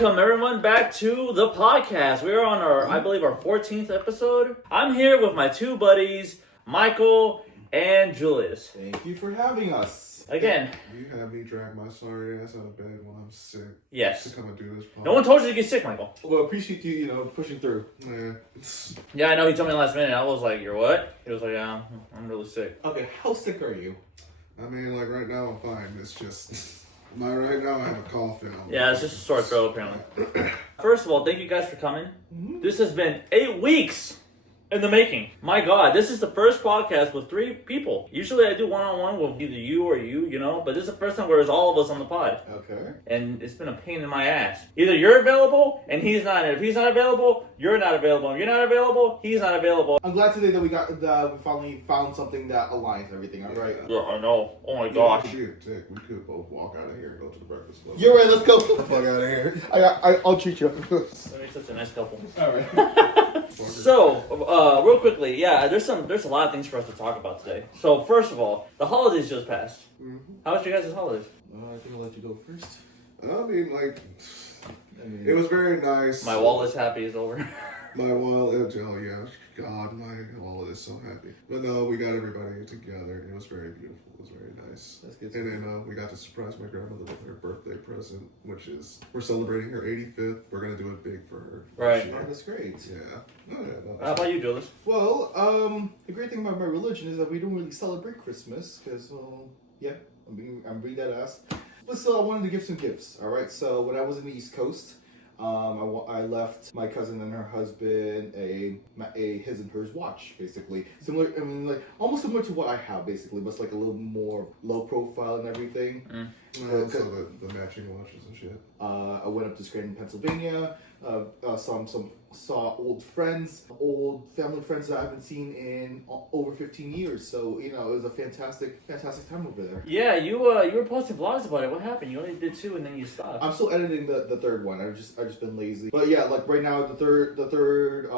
Welcome everyone back to the podcast. We are on I believe our 14th episode. I'm here with my two buddies, Michael and Julius. Thank you for having us. Again. You have me drag my sorry ass out of bed when I'm sick. Yes. To come and do this podcast. No one told you to get sick, Michael. Well, appreciate you, pushing through. Yeah, I know. He told me last minute. I was like, "You're what?" He was like, "Yeah, I'm really sick." Okay, how sick are you? I mean, like right now I'm fine. It's just right now I have a cough and Yeah, it's just a sore throat apparently. First of all, thank you guys for coming. Mm-hmm. This has been 8 weeks in the making. My God, this is the first podcast with 3 people. Usually I do one-on-one with either you or you know, but this is the first time where it's all of us on the pod. Okay. And it's been a pain in my ass. Either you're available and he's not. If he's not available, you're not available. If you're not available, he's not available. I'm glad today that we finally found something that aligns everything. All right. Yeah, I know. Oh my gosh. Shit, Dick. We could both walk out of here and go to the breakfast club. You're right. Let's go. Get the fuck out of here. I'll treat you. That makes such a nice couple. All right. So, real quickly, yeah, there's a lot of things for us to talk about today. So, first of all, the holidays just passed. Mm-hmm. How was your guys' holidays? I think I'll let you go first. I mean, it was very nice. My wallet's happy is over. My wallet, oh yeah, God, my wallet is so happy. But no, we got everybody together. It was very beautiful. It was very nice. That's good. And then we got to surprise my grandmother with her birthday present, which is, we're celebrating her 85th. We're going to do it big for her. Right. Oh, that's great. Yeah. How about you, Julius? Well, the great thing about my religion is that we don't really celebrate Christmas because, yeah, I'm being that ass. But still, I wanted to give some gifts. All right. So when I was in the East Coast, I left my cousin and her husband a his and hers watch, basically similar. I mean, like almost similar to what I have, basically, but it's like a little more low profile and everything. So the matching watches and shit. I went up to Scranton, Pennsylvania. Saw old family friends that I haven't seen in over 15 years. So it was a fantastic time over there. Yeah, you were posting vlogs about it. What happened? You only did 2 and then you stopped. I'm still editing the third one. I've just been lazy. But yeah, like right now the third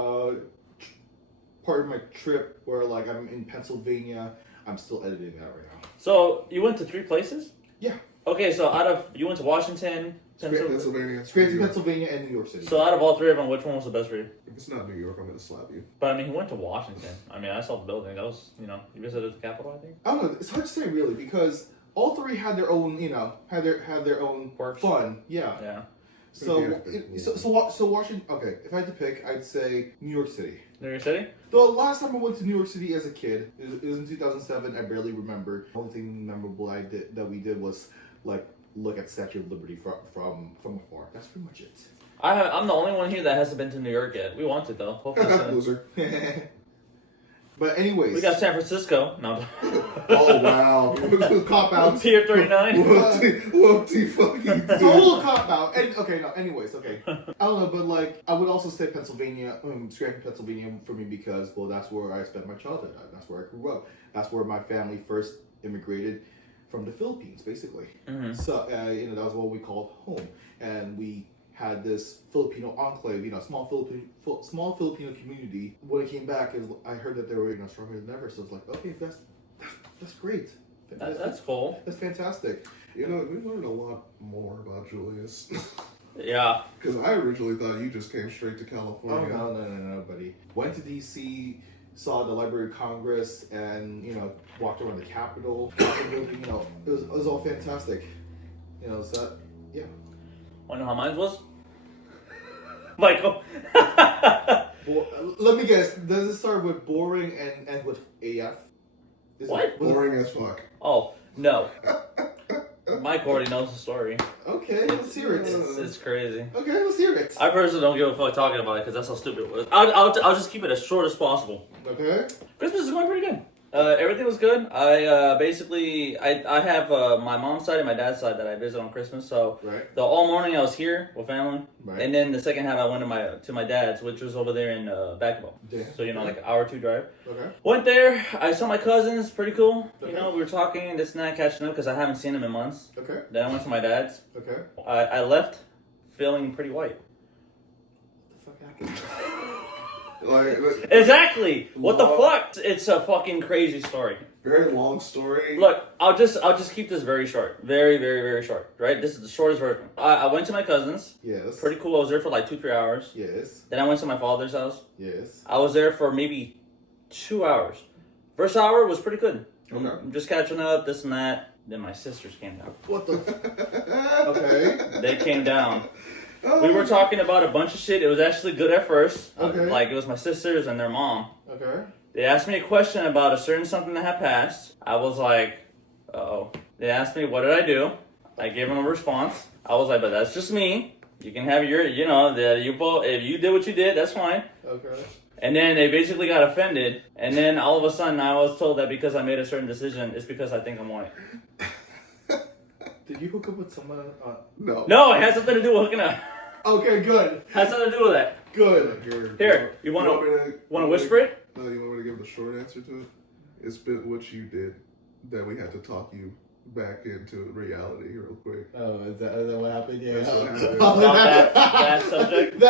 part of my trip where like I'm in Pennsylvania. I'm still editing that right now. So you went to 3 places? Yeah. Okay, so you went to Washington, Pennsylvania, Pennsylvania, and New York City. So out of all 3 of them, which one was the best for you? If it's not New York, I'm gonna slap you. But I mean, he went to Washington. I mean, I saw the building. That was, you visited the Capitol, I think. I don't know. It's hard to say really because all 3 had their own, had their own quirks. Fun. Yeah. Yeah. So Washington. Okay, if I had to pick, I'd say New York City. New York City? The last time I went to New York City as a kid, it was in 2007. I barely remember. The only thing memorable that we did was like look at Statue of Liberty from afar. That's pretty much it. I'm the only one here that hasn't been to New York yet. We want to though. Hopefully soon. Loser. But anyways, we got San Francisco. No. Oh wow. Cop out. Pier 39. Whoopty fucking. Total cop out. Anyways, okay. I don't know, but like I would also say Pennsylvania, Scranton, Pennsylvania for me because that's where I spent my childhood. That's where I grew up. That's where my family first immigrated from the Philippines, basically. Mm-hmm. So that was what we called home, and we had this Filipino enclave, small Filipino community. When I came back, I heard that they were stronger than ever. So it's like, okay, that's great. That's cool. That's fantastic. We learned a lot more about Julius. Yeah. Because I originally thought you just came straight to California. Oh no, buddy. Went to DC, saw the Library of Congress, and walked around the Capitol. It was all fantastic. So yeah. Wanna know how mine was? Michael. Let me guess. Does it start with boring and end with AF? Boring as fuck. Oh, no. Mike already knows the story. Okay, let's hear it. It's crazy. Okay, let's hear it. I personally don't give a fuck talking about it because that's how stupid it was. I'll just keep it as short as possible. Okay. Christmas is going pretty good. Everything was good. I have my mom's side and my dad's side that I visit on Christmas. So the all morning I was here with family, and then the second half I went to my dad's, which was over there in Backbone. So like an hour or 2 drive. Okay. Went there. I saw my cousins. Pretty cool. Okay. We were talking this night, catching up because I haven't seen them in months. Okay. Then I went to my dad's. Okay. I left feeling pretty white. What the fuck happened? Like exactly. What the fuck? It's a fucking crazy story. Very long story. Look, I'll just keep this very short. Very, very, very short. Right? This is the shortest version. I went to my cousin's. Yes. Pretty cool. I was there for like 2-3 hours. Yes. Then I went to my father's house. Yes. I was there for maybe 2 hours. First hour was pretty good. Okay. I'm just catching up, this and that. Then my sisters came down. What the? Okay. They came down. We were talking about a bunch of shit. It was actually good at first. Okay. Like, it was my sisters and their mom. Okay. They asked me a question about a certain something that had passed. I was like, uh-oh. They asked me, what did I do? I gave them a response. I was like, but that's just me. You can have your, you know, if you did what you did, that's fine. Okay. And then they basically got offended. And then all of a sudden I was told that because I made a certain decision, it's because I think I'm white. Did you hook up with someone? No. No, it has something to do with hooking up. Okay, good. Has something to do with that. Good. Here, you want to whisper it? No, you want me to give the short answer to it? It's been what you did that we had to talk you back into reality real quick. Oh, is that what happened? Yeah. That's what happened. About that subject?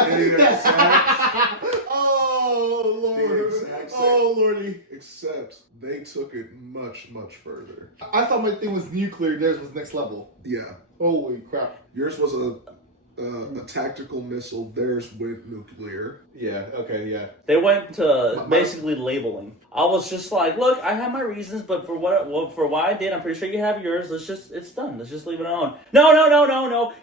Oh, Lord. Oh, Lordy. Except they took it much, much further. I thought my thing was nuclear. Theirs was next level. Yeah. Holy crap. Yours was a tactical missile. Theirs went nuclear. Yeah, okay, yeah. They went to basically labeling. I was just like, look, I have my reasons, but for why I did, I'm pretty sure you have yours. It's done. Let's just leave it alone. No.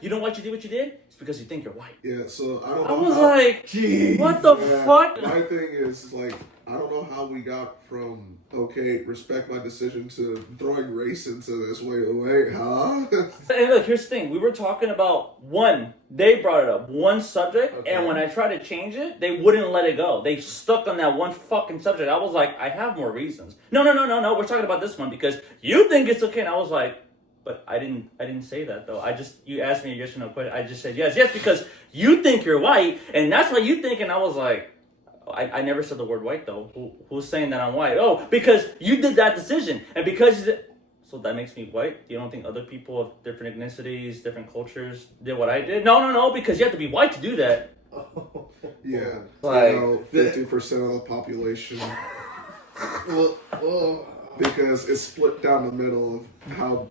You know what you did? What you did? It's because you think you're white. Yeah. So I don't know. I was like, geez, what the fuck? My thing is like, I don't know how we got from okay, respect my decision to throwing race into this. Wait, huh? And look, here's the thing. We were talking about they brought it up, one subject, okay. And when I tried to change it, they wouldn't let it go. They stuck on that one fucking subject. I was like, I have more reasons. No. We're talking about this one because you think it's okay. And I was like, but I didn't say that though. You asked me a yes or no question. I just said yes, because you think you're white, and that's what you think. And I was like, I never said the word white though. Who's saying that I'm white? Oh, because you did that decision, and because you did, so that makes me white. You don't think other people of different ethnicities, different cultures did what I did? No, because you have to be white to do that. Yeah, like 50% of the population. Because it's split down the middle of how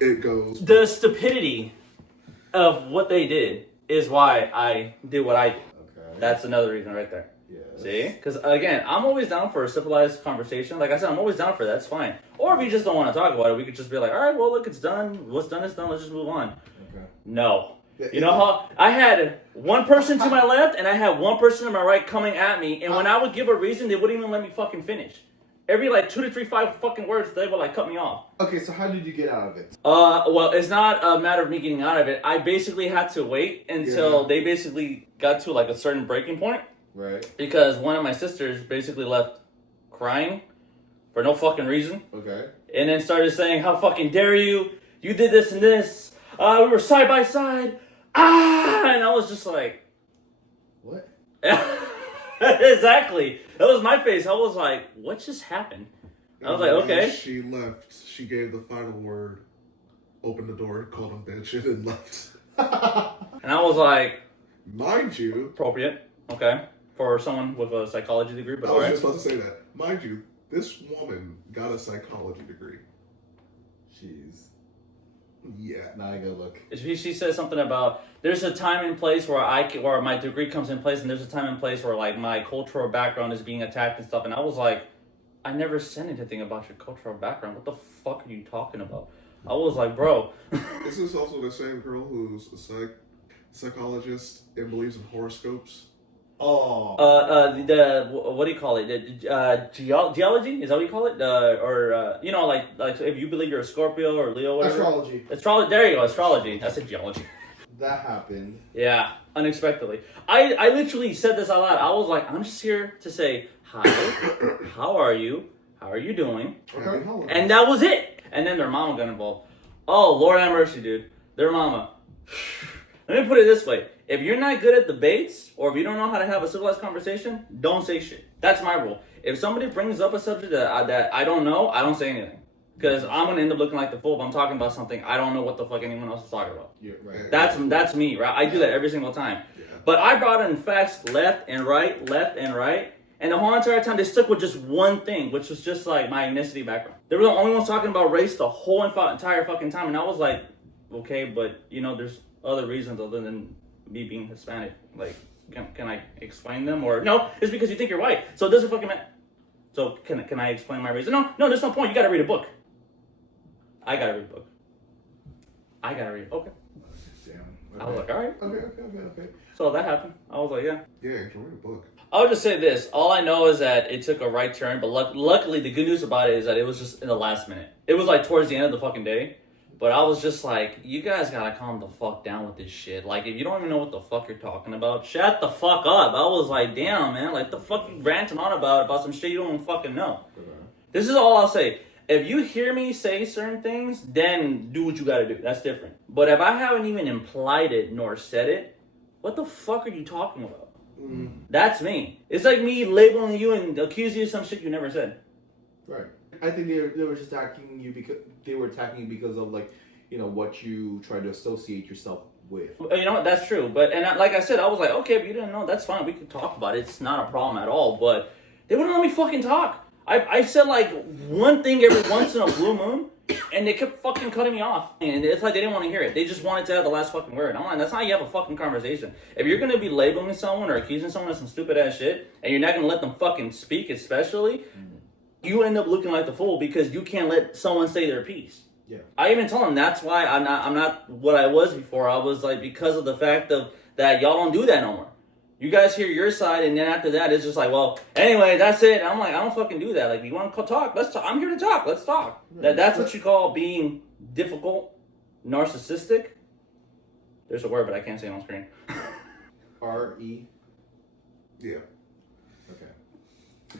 it goes. The stupidity of what they did is why I did what I did. Okay. That's another reason right there. Yes. See? Because again, I'm always down for a civilized conversation. Like I said, I'm always down for that. That's fine. Or if you just don't want to talk about it, we could just be like, all right, well, look, it's done. What's done is done. Let's just move on. Okay. No. You know how I had one person to my left and I had one person to my right coming at me, and when I would give a reason, they wouldn't even let me fucking finish. Every 2 to 3, 5 fucking words, they would cut me off. Okay, so how did you get out of it? Well, it's not a matter of me getting out of it. I basically had to wait until they basically got to a certain breaking point. Right. Because one of my sisters basically left crying for no fucking reason. Okay. And then started saying, how fucking dare you? You did this and this. We were side by side. And I was just like... What? Exactly. That was my face. I was like, what just happened? I was like, okay. She left. She gave the final word, opened the door, called him bitch, and left. And I was like... Mind you... Appropriate. Okay. For someone with a psychology degree, but I was just about to say that. Mind you, this woman got a psychology degree. Jeez. Yeah. Now I gotta look. She said something about there's a time and place where my degree comes in place, and there's a time and place where my cultural background is being attacked and stuff. And I was like, I never said anything about your cultural background. What the fuck are you talking about? I was like, bro. This is also the same girl who's a psychologist and believes in horoscopes. Oh. What do you call it? Geology? Is that what you call it? Like if you believe you're a Scorpio or Leo, whatever. Astrology. There you go. Astrology. I said geology. That happened. Yeah, unexpectedly. I literally said this out loud. I was like, I'm just here to say hi. How are you? How are you doing? Okay. And that was it. And then their mama got involved. Oh, Lord have mercy, dude. Their mama. Let me put it this way. If you're not good at debates, or if you don't know how to have a civilized conversation, don't say shit. That's my rule. If somebody brings up a subject that I don't know, I don't say anything. Because I'm going to end up looking like the fool if I'm talking about something I don't know what the fuck anyone else is talking about. Yeah, right. That's me, right? I do that every single time. Yeah. But I brought in facts left and right, And the whole entire time, they stuck with just one thing, which was just like my ethnicity background. They were the only ones talking about race the whole entire fucking time. And I was like, okay, but you know, there's other reasons other than me being Hispanic. Like, can I explain them? Or no, it's because you think you're white. So it doesn't fucking matter. So can I explain my reason? No, there's no point. You gotta read a book. I gotta read a book. I gotta read. Okay. Damn. I was like, all right. Okay. So that happened. I was like, yeah. Yeah, you can read a book. I would just say this. All I know is that it took a right turn, but luckily the good news about it is that it was just in the last minute. It was like towards the end of the fucking day. But I was just like, you guys gotta calm the fuck down with this shit. Like, if you don't even know what the fuck you're talking about, shut the fuck up. I was like, damn, man. Like, the fuck you ranting on about some shit you don't even fucking know. This is all I'll say. If you hear me say certain things, then do what you gotta do. That's different. But if I haven't even implied it nor said it, what the fuck are you talking about? That's me. It's like me labeling you and accusing you of some shit you never said. Right. I think they were just attacking you because of like, you know, what you try to associate yourself with. You know what? That's true. But like I said, I was like, okay, if you didn't know, that's fine. We could talk about it. It's not a problem at all. But they wouldn't let me fucking talk. I said like one thing every once in a blue moon, and they kept fucking cutting me off. And it's like they didn't want to hear it. They just wanted to have the last fucking word. I'm like, that's not how you have a fucking conversation. If you're going to be labeling someone or accusing someone of some stupid ass shit, and you're not going to let them fucking speak, especially, you end up looking like the fool because you can't let someone say their piece. Yeah. I even told them that's why I'm not what I was before. I was like, because of the fact of that y'all don't do that no more. You guys hear your side, and then after that, it's just like, well, anyway, that's it. And I'm like, I don't fucking do that. Like, you want to talk? Let's talk. I'm here to talk. Let's talk. That's what you call being difficult, narcissistic. There's a word, but I can't say it on screen. R-E? Yeah. Okay.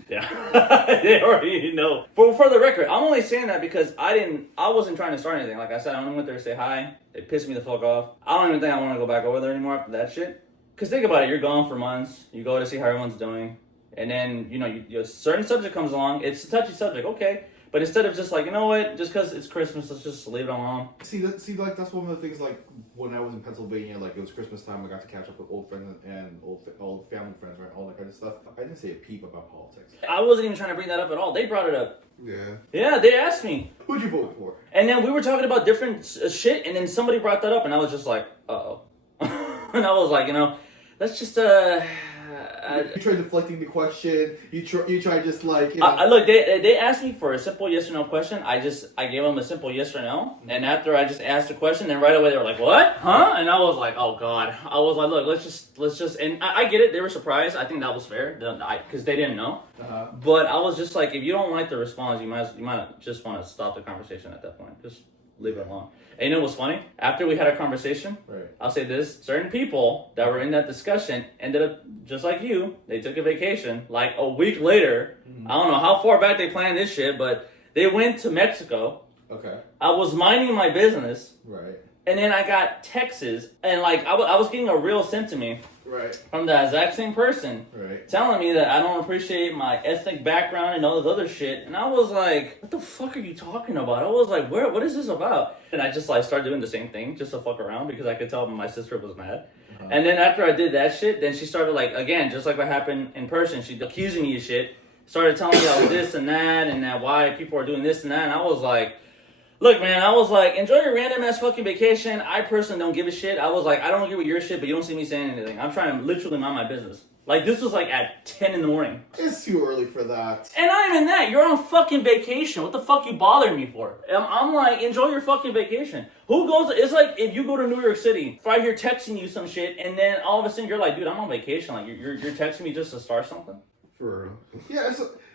Yeah. They already know. For the record, I'm only saying that because I wasn't trying to start anything. Like I said, I only went there to say hi. They pissed me the fuck off. I don't even think I want to go back over there anymore after that shit. Because think about it, you're gone for months, you go to see how everyone's doing, and then, you know, a certain subject comes along, it's a touchy subject, okay, but instead of just like, you know what, just because it's Christmas, let's just leave it alone. See, like, that's one of the things, like, when I was in Pennsylvania, like, it was Christmas time, I got to catch up with old friends and old family friends, right, all that kind of stuff. I didn't say a peep about politics. I wasn't even trying to bring that up at all, they brought it up. Yeah. Yeah, they asked me. Who'd you vote for? And then we were talking about different shit, and then somebody brought that up, and I was just like, uh-oh. And I was like, you know, let's just, you tried deflecting the question. You tried just like, you know. Look, they asked me for a simple yes or no question. I gave them a simple yes or no. And after I just asked the question, then right away they were like, what? Huh? And I was like, oh God. I was like, look, let's just, and I get it. They were surprised. I think that was fair. Because they didn't know. But I was just like, if you don't like the response, you might just want to stop the conversation at that point. Just leave it alone. And you know what's funny? After we had a conversation, right. I'll say this, certain people that were in that discussion ended up, just like you, they took a vacation, like a week later. I don't know how far back they planned this shit, but they went to Mexico. Okay. I was minding my business. Right. And then I got texts, and like, I was getting a reel sent to me. Right. From the exact same person. Right. Telling me that I don't appreciate my ethnic background and all this other shit. And I was like, what the fuck are you talking about? I was like, what is this about? And I just like started doing the same thing just to fuck around because I could tell my sister was mad. And then after I did that shit, then she started like, again, just like what happened in person, she accusing me of shit. Started telling me I was this and that why people are doing this and that. And I was like, look, man, I was like, enjoy your random ass fucking vacation. I personally don't give a shit. I was like, I don't agree with your shit, but you don't see me saying anything. I'm trying to literally mind my business. Like, this was like at 10 in the morning. It's too early for that. And not even that. You're on fucking vacation. What the fuck you bothering me for? I'm like, enjoy your fucking vacation. Who goes, it's like if you go to New York City, if I hear texting you some shit, and then all of a sudden you're like, dude, I'm on vacation. Like, you're texting me just to start something? For real. Yeah,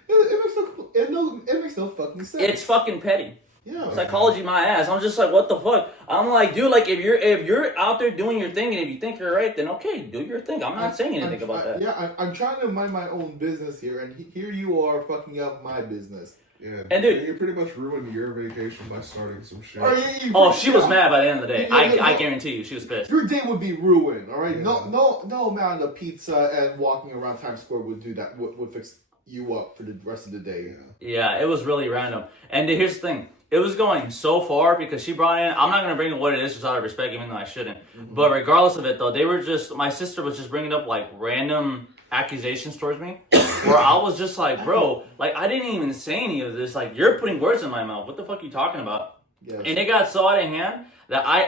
it makes no fucking sense. It's fucking petty. Yeah. Psychology my ass. I'm just like, what the fuck? I'm like, dude, like if you're out there doing your thing and if you think you're right, then okay, do your thing. I'm not saying anything about that. Yeah, I'm trying to mind my own business here, and here you are fucking up my business. Yeah, and dude, you pretty much ruined your vacation by starting some shit. She was mad by the end of the day. I guarantee you, she was pissed. Your day would be ruined. All right, no amount of pizza and walking around Times Square would do that. Would fix you up for the rest of the day. Yeah, it was really random. And here's the thing. It was going so far because she brought in, I'm not going to bring up what it is just out of respect, even though I shouldn't. Mm-hmm. But regardless of it, though, my sister was just bringing up, like, random accusations towards me. where I was just like, bro, like, I didn't even say any of this. Like, you're putting words in my mouth. What the fuck are you talking about? Yes. And it got so out of hand that I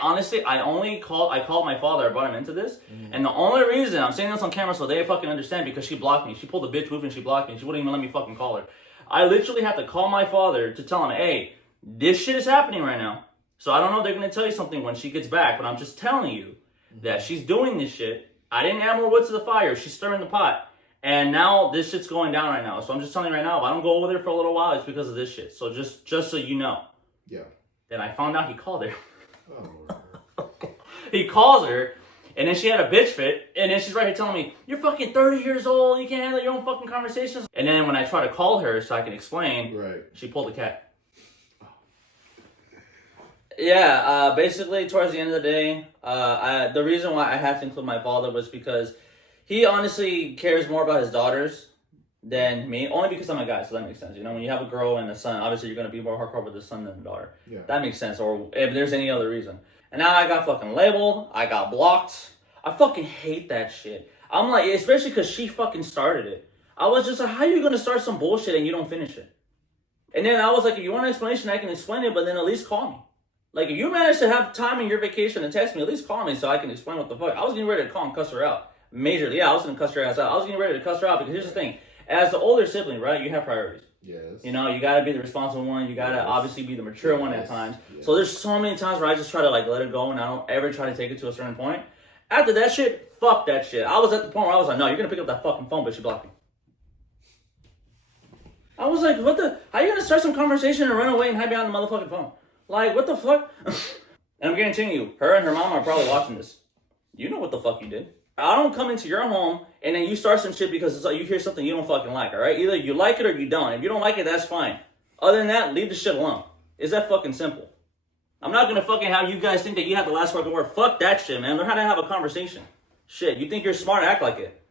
called my father. I brought him into this. Mm-hmm. And the only reason I'm saying this on camera so they fucking understand, because she blocked me. She pulled a bitch move and she blocked me. She wouldn't even let me fucking call her. I literally had to call my father to tell him, hey, this shit is happening right now. So I don't know if they're going to tell you something when she gets back, but I'm just telling you that she's doing this shit. I didn't add more wood to the fire. She's stirring the pot. And now this shit's going down right now. So I'm just telling you right now, if I don't go over there for a little while, it's because of this shit. So just so you know. Yeah. Then I found out he called her. Oh. He calls her, and then she had a bitch fit, and then she's right here telling me, you're fucking 30 years old, you can't handle your own fucking conversations. And then when I try to call her so I can explain, she pulled the cat. Yeah, basically towards the end of the day, the reason why I had to include my father was because he honestly cares more about his daughters than me, only because I'm a guy, so that makes sense. You know, when you have a girl and a son, obviously you're going to be more hardcore with the son than the daughter. Yeah. That makes sense, or if there's any other reason. And now I got fucking labeled, I got blocked. I fucking hate that shit. I'm like, especially because she fucking started it. I was just like, how are you going to start some bullshit and you don't finish it? And then I was like, if you want an explanation, I can explain it, but then at least call me. Like, if you manage to have time in your vacation and text me, at least call me so I can explain what the fuck. I was getting ready to call and cuss her out. Majorly. Yeah, I was going to cuss her ass out. I was getting ready to cuss her out because here's the thing. As the older sibling, right, you have priorities. Yes. You know, you got to be the responsible one. You got to obviously be the mature one at times. Yes. So there's so many times where I just try to, like, let it go and I don't ever try to take it to a certain point. After that shit, fuck that shit. I was at the point where I was like, no, you're going to pick up that fucking phone, but she blocked me. I was like, what the? How are you going to start some conversation and run away and hide behind the motherfucking phone? Like, what the fuck? And I'm guaranteeing you, her and her mom are probably watching this. You know what the fuck you did. I don't come into your home and then you start some shit because it's like you hear something you don't fucking like, all right? Either you like it or you don't. If you don't like it, that's fine. Other than that, leave the shit alone. It's that fucking simple. I'm not going to fucking have you guys think that you have the last fucking word. Fuck that shit, man. Learn how to have a conversation. Shit, you think you're smart, act like it.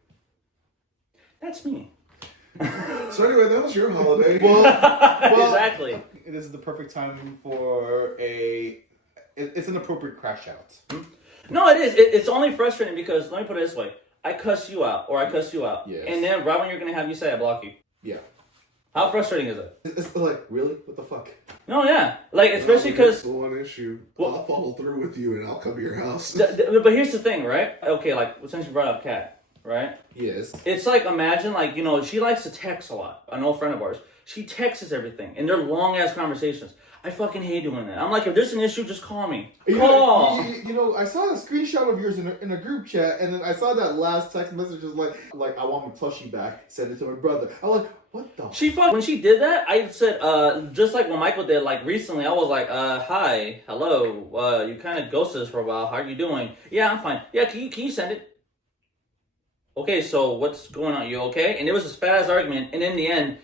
That's me. So anyway, that was your holiday. Well, exactly. This is the perfect time for it's an appropriate crash out. No, it is. It's only frustrating because, let me put it this way. I cuss you out, or I cuss you out. Yes. And then right when you're going to have you say, I block you. Yeah. How frustrating is it? It's like, really? What the fuck? No, yeah. Like, especially because... That's the one issue. I'll follow through with you and I'll come to your house. But here's the thing, right? Okay, like, since you brought up Kat, right? Yes. It's like, imagine, like, you know, she likes to text a lot. An old friend of ours. She texts everything. And they're long-ass conversations. I fucking hate doing that. I'm like, if there's an issue, just call me. Call. You know, I saw a screenshot of yours in a group chat, and then I saw that last text message was like, I want my plushie back. Send it to my brother. I'm like, what the? When she did that, I said, just like when Michael did, like recently, I was like, hi, hello, you kind of ghosted us for a while. How are you doing? Yeah, I'm fine. Yeah, can you send it? Okay, so what's going on? You okay? And it was this fast argument, and in the end,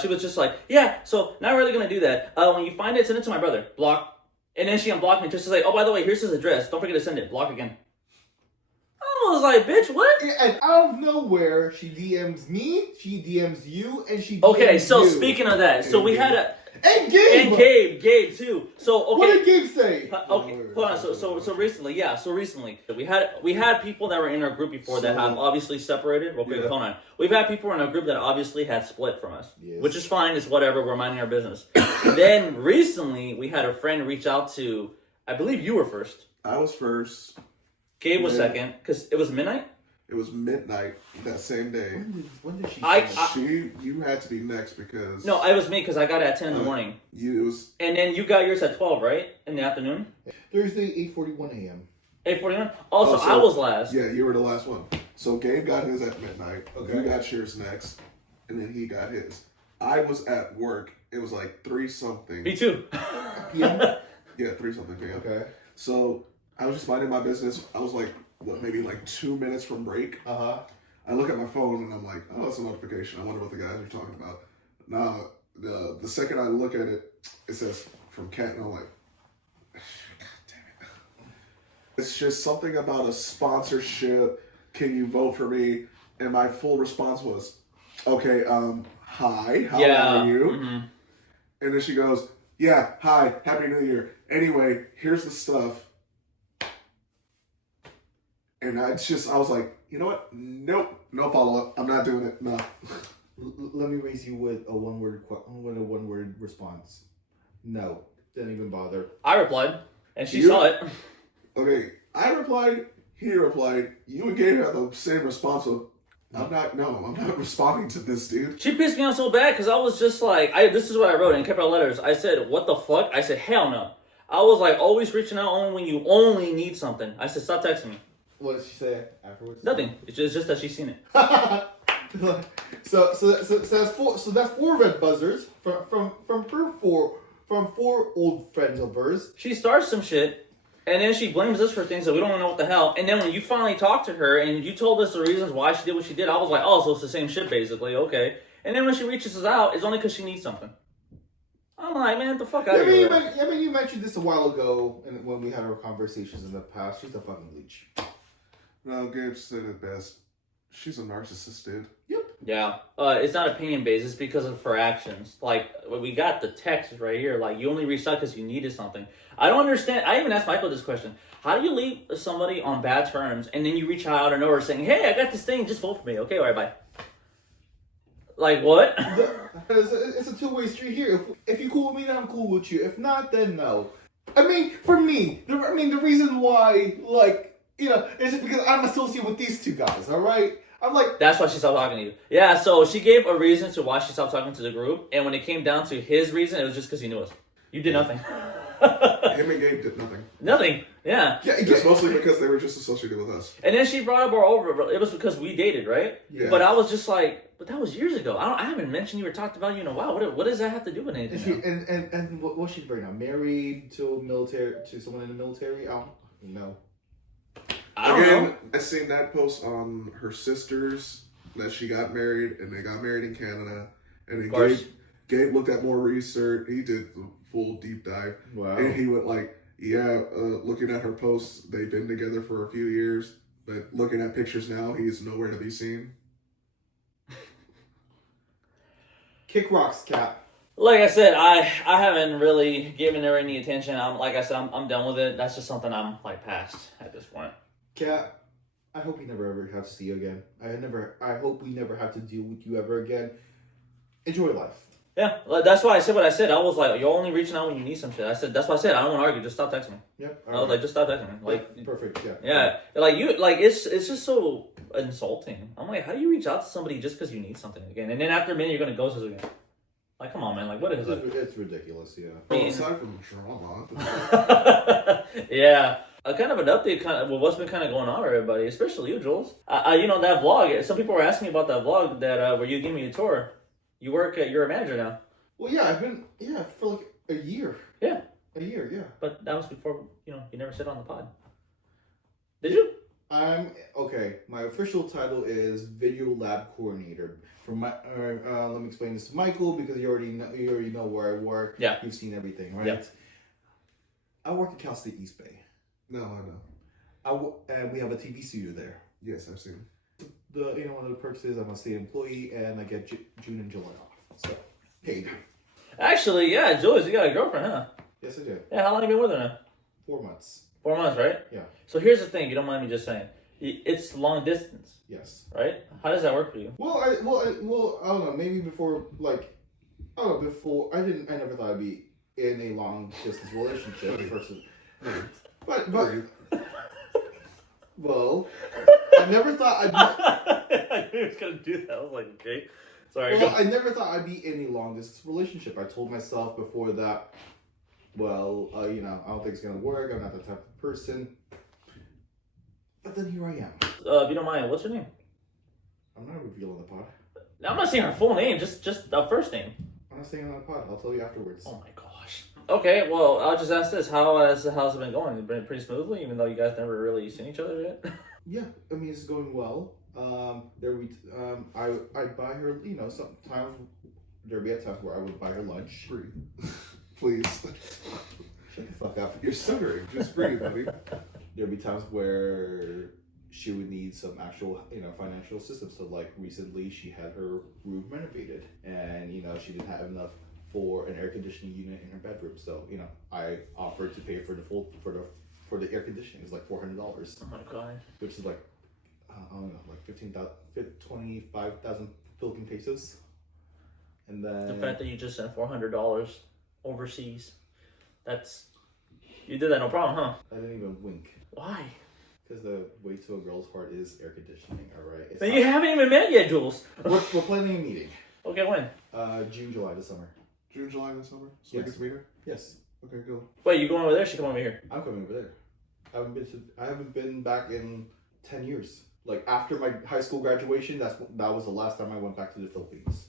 she was just like, yeah, so not really going to do that. When you find it, send it to my brother. Block. And then she unblocked me just to say, oh, by the way, here's his address. Don't forget to send it. Block again. I was like, bitch, what? And out of nowhere, she DMs me, she DMs you, and she DMs Okay, so you. Speaking of that, so we had a... And Gabe! And Gabe too. So okay. What did Gabe say? Okay, hold on. So recently, we had people that were in our group before that have obviously separated. Real quick, hold on. We've had people in our group that obviously had split from us, which is fine. It's whatever. We're minding our business. Then recently, we had a friend reach out to. I believe you were first. I was first. Gabe was second because it was midnight. It was midnight that same day. When did she? You had to be next because... No, it was me because I got it at 10 in the morning. And then you got yours at 12, right? In the afternoon? Thursday, 8:41 a.m. 8:41? Also, I was last. Yeah, you were the last one. So Gabe got his at midnight. Okay. You got yours next. And then he got his. I was at work. It was like 3-something. Me too. Yeah? Yeah, 3-something p.m. Okay. So I was just minding my business. I was like... maybe like 2 minutes from break. I look at my phone and I'm like, oh, it's a notification. I wonder what the guys are talking about. Now, the second I look at it, it says from Kat, and I'm like, God damn it. It's just something about a sponsorship. Can you vote for me? And my full response was, okay, hi, how are you? Mm-hmm. And then she goes, yeah, hi, Happy New Year. Anyway, here's the stuff. And I was like, you know what? Nope, no follow-up. I'm not doing it. No. Let me raise you with a one word response. No, didn't even bother. I replied, and she saw it. Okay, I replied. He replied. You and Gabe had the same response of, I'm not responding to this, dude. She pissed me off so bad because I was just like, this is what I wrote in capital letters. I said, what the fuck? I said, hell no. I was like, always reaching out only when you only need something. I said, stop texting me. What did she say afterwards? Nothing. It's just that she's seen it. So that's four red buzzers from four old friends of hers. She starts some shit. And then she blames us for things that we don't know what the hell. And then when you finally talked to her and you told us the reasons why she did what she did, I was like, oh, so it's the same shit basically. Okay. And then when she reaches us out, it's only because she needs something. I'm like, man, the fuck out of here. I mean, you mentioned this a while ago and when we had our conversations in the past. She's a fucking leech. No, Gabe said it best. She's a narcissist, dude. Yep. Yeah. It's not opinion based. It's because of her actions. Like, we got the text right here. Like, you only reached out because you needed something. I don't understand. I even asked Michael this question. How do you leave somebody on bad terms and then you reach out of nowhere saying, hey, I got this thing. Just vote for me. Okay, all right, bye. Like, what? It's a two-way street here. If you're cool with me, then I'm cool with you. If not, then no. I mean, for me, the reason why, like, you know, is just because I'm associated with these two guys, all right? I'm like... That's why she stopped talking to you. Yeah, so she gave a reason to why she stopped talking to the group, and when it came down to his reason, it was just because he knew us. You did nothing. Him and Gabe did nothing. Nothing, yeah. It's mostly because they were just associated with us. And then she brought up our over. It was because we dated, right? Yeah. But I was just like, but that was years ago. I haven't mentioned you or talked about you in a while. What does that have to do with anything? And what she bring up? Married to someone in the military? I don't know. I don't know. I seen that post on her sisters that she got married and they got married in Canada. And then Gabe looked at more research. He did the full deep dive. Wow. And he went like, looking at her posts, they've been together for a few years. But looking at pictures now, he's nowhere to be seen. Kick rocks, Cap. Like I said, I haven't really given her any attention. I'm done with it. That's just something I'm like past at this point. Kat, I hope we never ever have to see you again. I hope we never have to deal with you ever again. Enjoy life. Yeah, that's why I said what I said. I was like, you're only reaching out when you need some shit. That's why I said I don't want to argue. Just stop texting me. Yep. I was like, just stop texting me. Like, yeah, perfect. Yeah. Yeah, like it's just so insulting. I'm like, how do you reach out to somebody just because you need something again, and then after a minute you're gonna ghost us again? Like, come on, man. Like, what is it? It's ridiculous. Yeah. Well, aside from drama. Yeah. Kind of an update, what's been kind of going on with everybody, especially you, Jules. You know, that vlog, some people were asking me about that vlog that where you gave me a tour. You're a manager now. Well, yeah, I've been, for like a year. Yeah. A year, yeah. But that was before, you never said on the pod. Did you? Okay, my official title is Video Lab Coordinator. Let me explain this to Michael because you already know where I work. Yeah. You've seen everything, right? Yeah. I work at Cal State East Bay. No, I know. We have a TV studio there. Yes, I've seen. One of the perks is I'm a state employee and I get June and July off. So, paid. Actually, yeah, Julius, you got a girlfriend, huh? Yes, I do. Yeah, how long have you been with her now? 4 months. 4 months, right? Yeah. So here's the thing, you don't mind me just saying. It's long distance. Yes. Right? How does that work for you? Well, I don't know. Maybe before, I never thought I'd be in a long distance relationship. But well, I never thought I'd be... I knew he was going to do that. I was like, okay. Sorry. Well, I never thought I'd be in a long distance relationship. I told myself before that, I don't think it's going to work. I'm not the type of person. But then here I am. If you don't mind, what's her name? I'm not revealing the pod. I'm not saying her full name, just the first name. I'm not saying it on the pod. I'll tell you afterwards. Oh my gosh. Okay, well, I'll just ask this. How's it been going? It's been pretty smoothly, even though you guys never really seen each other yet? Yeah, I mean, it's going well. I buy her, sometimes there'd be at times where I would buy her lunch. Breathe. Please. Shut the fuck up. You're stuttering. Just breathe, buddy. There'd be times where she would need some actual, financial assistance. So, like, recently she had her room renovated and, she didn't have enough for an air conditioning unit in her bedroom. So, I offered to pay for the air conditioning. It's like $400. Oh my god. Which is like, I don't know, like 25,000 Philippine pesos. And then the fact that you just sent $400 overseas, you did that no problem, huh? I didn't even wink. Why? Because the way to a girl's heart is air conditioning. All right. Then you haven't even met yet, Jules. We're planning a meeting. Okay, when? June, July this summer. June, July this summer. So yes. we get to meet her. Yes. Okay, go. Wait, you going over there? She come over here. I'm coming over there. I haven't been back in 10 years. Like after my high school graduation, that was the last time I went back to the Philippines.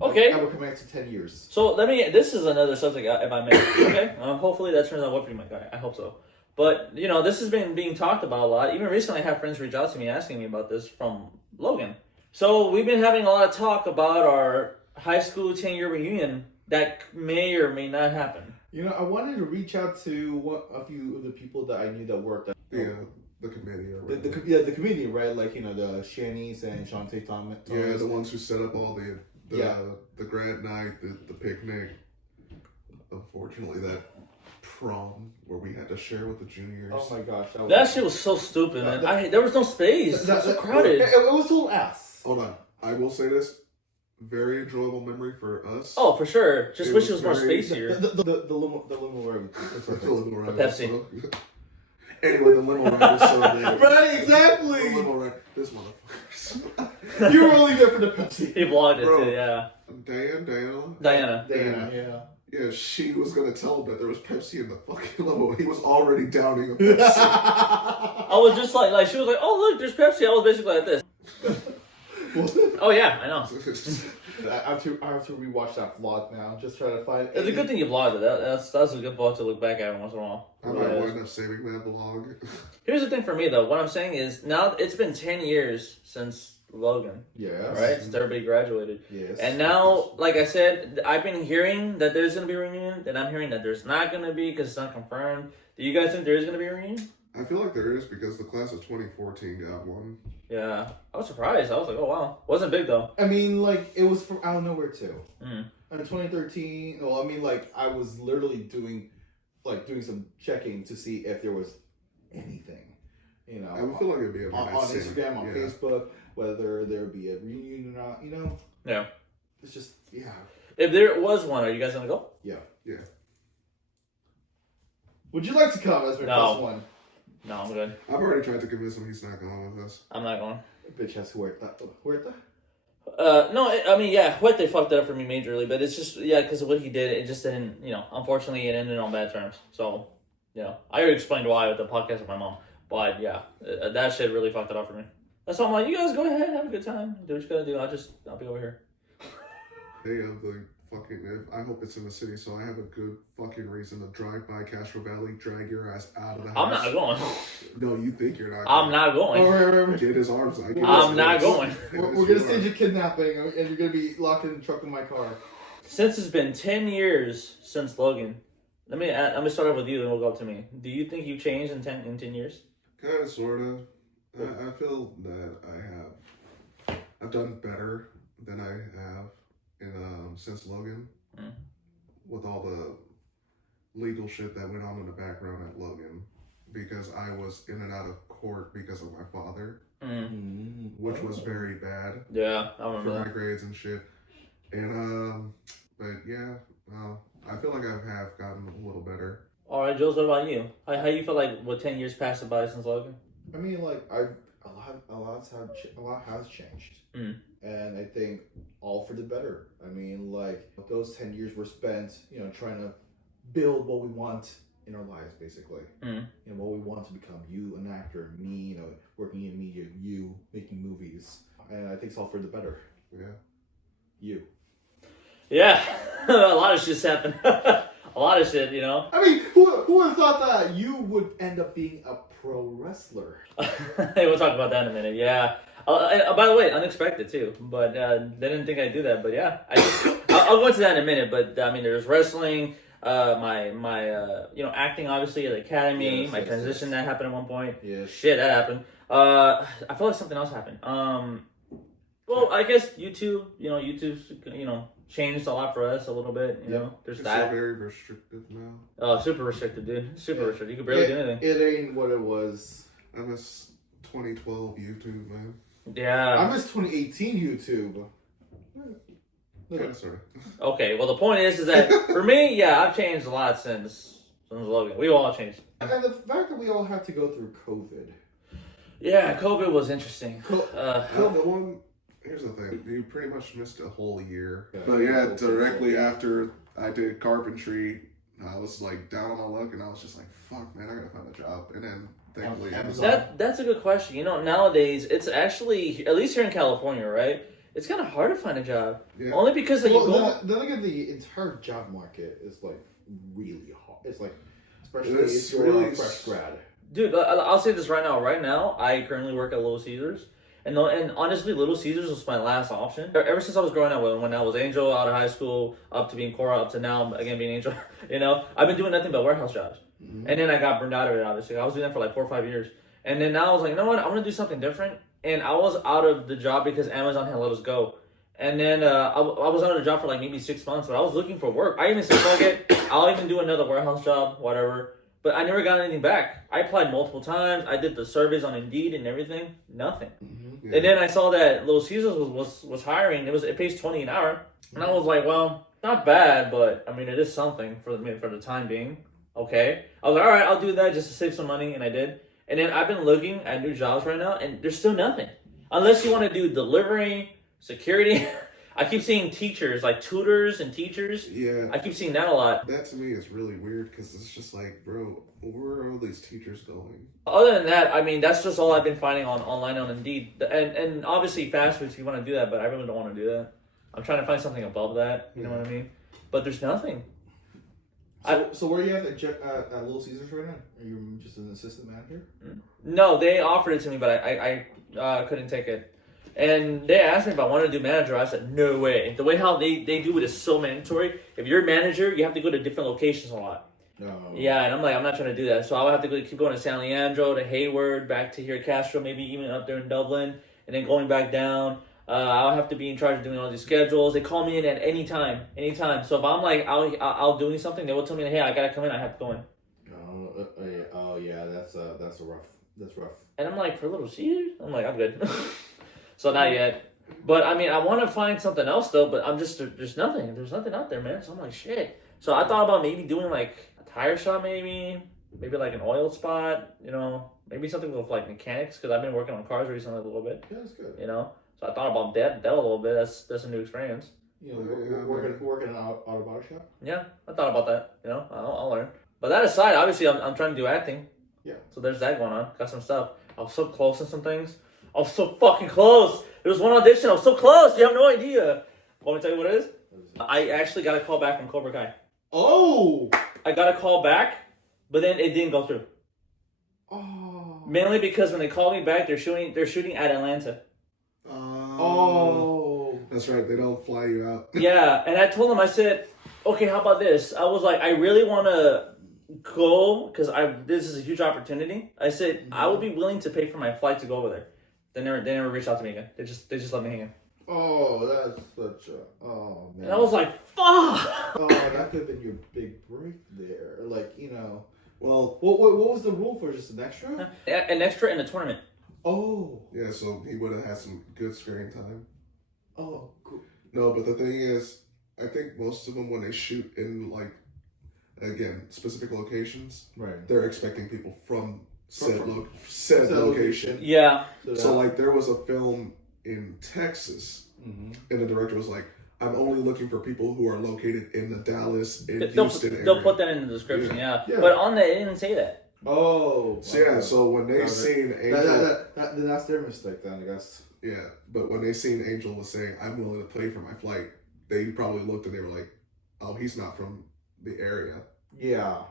Okay. I will come back to 10 years. So this is another subject if I may. Okay. Hopefully that turns out well for you, my guy. I hope so. But this has been being talked about a lot. Even recently, I have friends reach out to me asking me about this from Logan. So we've been having a lot of talk about our high school 10-year reunion that may or may not happen. I wanted to reach out to a few of the people that I knew that worked at the committee or the committee, right? Like the Shanice and Shantae Thomas. Yeah, the ones who set up all the grad night, the picnic. Unfortunately, that prom where we had to share with the juniors. Oh my gosh, that shit was so stupid, man. There was no space. It was so crowded. It was total ass. Hold on, I will say this. Very enjoyable memory for us. Oh, for sure. Just wish it was more space here. The limo ride. Pepsi. Anyway, the limo ride was so good. Right, exactly. The limo ride. This motherfucker. You were only there for the Pepsi. He vlogged it too, yeah. Diana. Yeah. Yeah, she was gonna tell him that there was Pepsi in the fucking limo. He was already downing a Pepsi. I was just like she was like, oh look, there's Pepsi. I was basically like this. Oh yeah, I know. I have to rewatch that vlog now. Just try to find. It's a good thing you vlogged it. That's a good vlog to look back at once in a while. I might wind up saving that vlog. Here's the thing for me though. What I'm saying is now it's been 10 years since Logan. Yeah. Right? Since everybody graduated. Yes. And now, like I said, I've been hearing that there's gonna be a reunion. Then I'm hearing that there's not gonna be because it's not confirmed. Do you guys think there is gonna be a reunion? I feel like there is because the class of 2014 got one. Yeah, I was surprised. I was like, oh wow, wasn't big though. I mean, like it was from out of nowhere too. Mm. In 2013, well, I mean, like I was literally doing some checking to see if there was anything, I would feel like it'd be on Instagram, on Facebook, whether there would be a reunion or not. Yeah. It's just If there was one, are you guys gonna go? Yeah. Yeah. Would you like to come as my plus one? No, I'm good. I've already tried to convince him he's not going with us. I'm not going. Bitch has Huerta. No, I mean, yeah, Huete fucked it up for me majorly, but it's just, because of what he did, it just didn't, unfortunately it ended on bad terms. So, I already explained why with the podcast with my mom, but yeah, that shit really fucked it up for me. That's why I'm like, you guys go ahead, have a good time, do what you gotta do, I'll be over here. Hey, I hope it's in the city, so I have a good fucking reason to drive by Castro Valley, drag your ass out of the house. I'm not going. No, you think you're not I'm not going. Get his arms. I'm not going. We're going to stage a kidnapping, and you're going to be locked in the truck of my car. Since it's been 10 years since Logan, let me start off with you, then we'll go up to me. Do you think you've changed in 10 years? Kind of, sort of. I feel that I've done better than I have since Logan, with all the legal shit that went on in the background at Logan, because I was in and out of court because of my father, which was very bad. Yeah, I remember for that. my grades and shit. And but yeah, I feel like I have gotten a little better. All right, Jules, what about you? How you feel like 10 years passed by since Logan? I mean, like a lot has changed. And I think all for the better. I mean, like those 10 years were spent, trying to build what we want in our lives, basically. What we want to become. You, an actor, me, working in media, you making movies. And I think it's all for the better. Yeah. You. Yeah, a lot of shit's happened. A lot of shit, I mean, who would have thought that you would end up being a pro wrestler? Hey, we'll talk about that in a minute. Yeah. By the way, unexpected too. But they didn't think I'd do that. But yeah, I'll go into that in a minute. But I mean, there's wrestling, my acting obviously at the academy, my transition that happened at one point. Yeah. Shit, that happened. I feel like something else happened. Well, I guess YouTube. YouTube's changed a lot for us a little bit. There's it's that. Very restrictive now. Oh, super restricted, dude. Super restricted. You could barely do anything. It ain't what it was. I miss 2012 YouTube, man. Yeah. I miss 2018 YouTube. Sorry. Okay, well the point is that for me, yeah, I've changed a lot since Logan. We all changed. And the fact that we all had to go through COVID. Yeah, COVID was interesting. Here's the thing. You pretty much missed a whole year. But yeah, directly after I did carpentry, I was like down on my luck, and I was just like, "Fuck, man, I gotta find a job." And then thankfully, that's a good question. You know, nowadays it's actually, at least here in California, right? It's kind of hard to find a job. Yeah. Only because then again, the entire job market is like really hard. It's like, especially if you're really a fresh grad. Dude, I'll say this right now. Right now, I currently work at Little Caesars. And honestly, Little Caesars was my last option. Ever since I was growing up, when I was Angel out of high school, up to being Cora, up to now, again, being Angel, you know, I've been doing nothing but warehouse jobs. Mm-hmm. And then I got burned out of it, obviously. I was doing that for like 4 or 5 years. And then now I was like, you know what? I want to do something different. And I was out of the job because Amazon had let us go. And then I was out of the job for like maybe 6 months, but I was looking for work. I even said, fuck it, I'll even do another warehouse job, whatever. But I never got anything back. I applied multiple times. I did the surveys on Indeed and everything. Nothing. Mm-hmm. Yeah. And then I saw that Little Caesars was hiring. It pays $20 an hour. And I was like, well, not bad, but I mean, it is something for the time being. Okay. I was like, all right, I'll do that just to save some money. And I did. And then I've been looking at new jobs right now, and there's still nothing. Unless you want to do delivery, security. I keep seeing teachers, like tutors and teachers. Yeah. I keep seeing that a lot. That to me is really weird because it's just like, bro, where are all these teachers going? Other than that, I mean, that's just all I've been finding online on Indeed. And obviously fast food if you want to do that, but I really don't want to do that. I'm trying to find something above that, you know what I mean? But there's nothing. So where are you at Little Caesars right now? Are you just an assistant manager? No, they offered it to me, but I couldn't take it. And they asked me if I wanted to do manager. I said, no way. The way how they do it is so mandatory. If you're a manager, you have to go to different locations a lot. No. Yeah, and I'm like, I'm not trying to do that. So I'll have to keep going to San Leandro, to Hayward, back to here, Castro, maybe even up there in Dublin, and then going back down. I'll have to be in charge of doing all these schedules. They call me in at any time. So if I'm like out doing something, they will tell me, hey, I gotta come in. I have to go in. Oh yeah, that's rough. That's rough. And I'm like, for Little Caesars? I'm like, I'm good. So not yet. But I mean, I want to find something else though. But I'm just there's nothing. There's nothing out there, man. So I'm like, shit. So I thought about maybe doing like a tire shop, maybe like an oil spot. You know, maybe something with like mechanics because I've been working on cars recently a little bit. Yeah, that's good. You know. So I thought about that a little bit. That's a new experience. You know, working in an auto body shop. Yeah, I thought about that. You know, I'll learn. But that aside, obviously, I'm trying to do acting. Yeah. So there's that going on. Got some stuff. I was so close in some things. I was so fucking close. There was one audition. I was so close. You have no idea. Want me to tell you what it is? I actually got a call back from Cobra Kai. Oh. I got a call back, but then it didn't go through. Oh. Mainly because when they called me back, they're shooting at Atlanta. Oh. That's right. They don't fly you out. Yeah, and I told them, I said, okay, how about this? I was like, I really want to go because this is a huge opportunity. I said, I would be willing to pay for my flight to go over there. They never reached out to me again. They just let me hang in. Oh, that's such a... Oh, man. And I was like, fuck! Oh, that could have been your big break there. Like, you know... Well, what was the rule for just an extra? An extra in a tournament. Oh. Yeah, so he would have had some good screen time. Oh, cool. No, but the thing is, I think most of them, when they shoot in, like, again, specific locations, right, they're expecting people from said location. Yeah. So like, there was a film in Texas, and the director was like, I'm only looking for people who are located in the Dallas and Houston area. They'll put that in the description, yeah. But on that, it didn't say that. Oh. So yeah, so when they seen Angel... Then that's their mistake then, I guess. Yeah, but when they seen Angel was saying, I'm willing to pay for my flight, they probably looked and they were like, oh, he's not from the area. Yeah.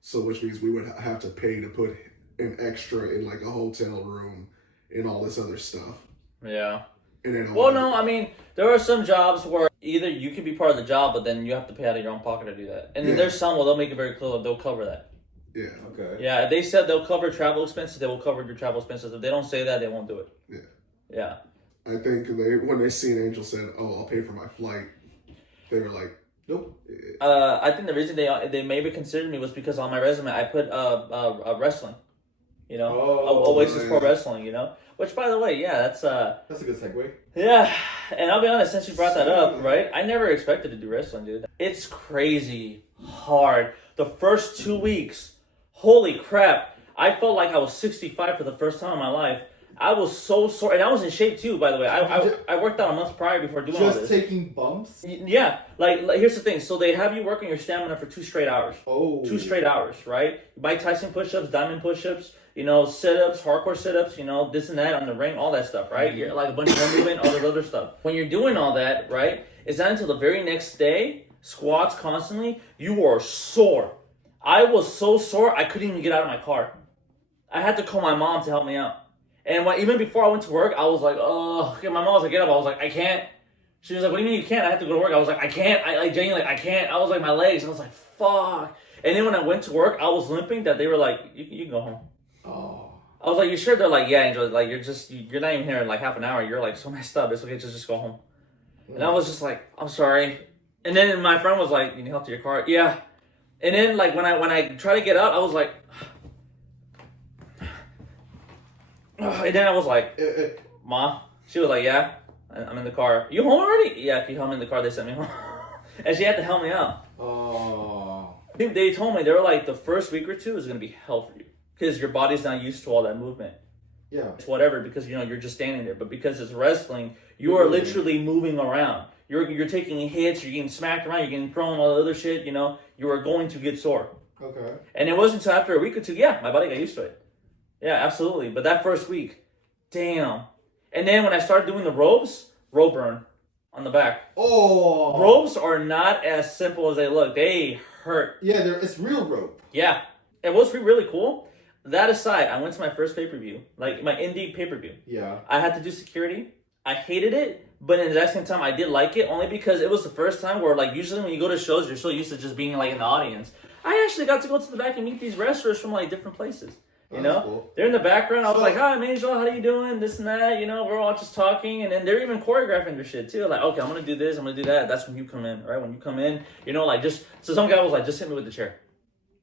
So which means we would have to pay to put an extra in like a hotel room and all this other stuff. Yeah. And then no, I mean, there are some jobs where either you can be part of the job, but then you have to pay out of your own pocket to do that. And then there's some where they'll make it very clear that they'll cover that. Yeah. Okay. Yeah, if they said they'll cover travel expenses, they will cover your travel expenses. If they don't say that, they won't do it. Yeah. Yeah. I think when they seen Angel said, oh, I'll pay for my flight, they were like, nope. I think the reason they maybe considered me was because on my resume I put wrestling. You know, Oasis Pro Wrestling. You know, which by the way, yeah, that's a good segue. Yeah, and I'll be honest, since you brought that up, right? I never expected to do wrestling, dude. It's crazy hard. The first 2 weeks, holy crap! I felt like I was 65 for the first time in my life. I was so sore, and I was in shape too. By the way, I worked out a month prior before doing all this. Just taking bumps. Yeah, like here's the thing. So they have you work on your stamina for 2 straight hours. 2 straight hours, right? Mike Tyson push-ups, diamond push-ups, you know, sit-ups, hardcore sit-ups, you know, this and that on the ring, all that stuff, right? Mm-hmm. You're like a bunch of movement, all this other stuff. When you're doing all that, right? It's not until the very next day, squats constantly. You are sore. I was so sore I couldn't even get out of my car. I had to call my mom to help me out. And even before I went to work, I was like, oh, my mom was like, get up. I was like, I can't. She was like, what do you mean you can't? I have to go to work. I was like, I can't. I genuinely, I can't. I was like, my legs. I was like, fuck. And then when I went to work, I was limping that they were like, you can go home. Oh. I was like, you sure? They're like, yeah, Angel. Like, you're not even here in like half an hour. You're like so messed up. It's okay. Just go home. Yeah. And I was just like, I'm sorry. And then my friend was like, you need help to your car? Yeah. And then like when I tried to get out, I was like, and then I was like, Ma. She was like, yeah, I'm in the car. You home already? Yeah, if you help me in the car, they sent me home. And she had to help me out. Oh. They told me, they were like, the first week or 2 is going to be hell for you. Because your body's not used to all that movement. Yeah. It's whatever, because, you know, you're just standing there. But because it's wrestling, you are literally moving around. You're taking hits, you're getting smacked around, you're getting thrown, all the other shit, you know. You are going to get sore. Okay. And it wasn't until after a week or 2, my body got used to it. Yeah, absolutely. But that first week, damn. And then when I started doing the ropes, rope burn on the back. Oh. Ropes are not as simple as they look. They hurt. Yeah, it's real rope. Yeah. And what's really cool, that aside, I went to my first pay-per-view, like my indie pay-per-view. Yeah. I had to do security. I hated it, but at the exact same time, I did like it, only because it was the first time where, like, usually when you go to shows, you're so used to just being, like, in the audience. I actually got to go to the back and meet these wrestlers from, like, different places. You know, cool. They're in the background. I was like, hi, I'm Angel. How you doing? This and that. You know, we're all just talking. And then they're even choreographing their shit, too. Like, okay, I'm going to do this. I'm going to do that. That's when you come in, right? When you come in, you know, like so some guy was like, just hit me with the chair.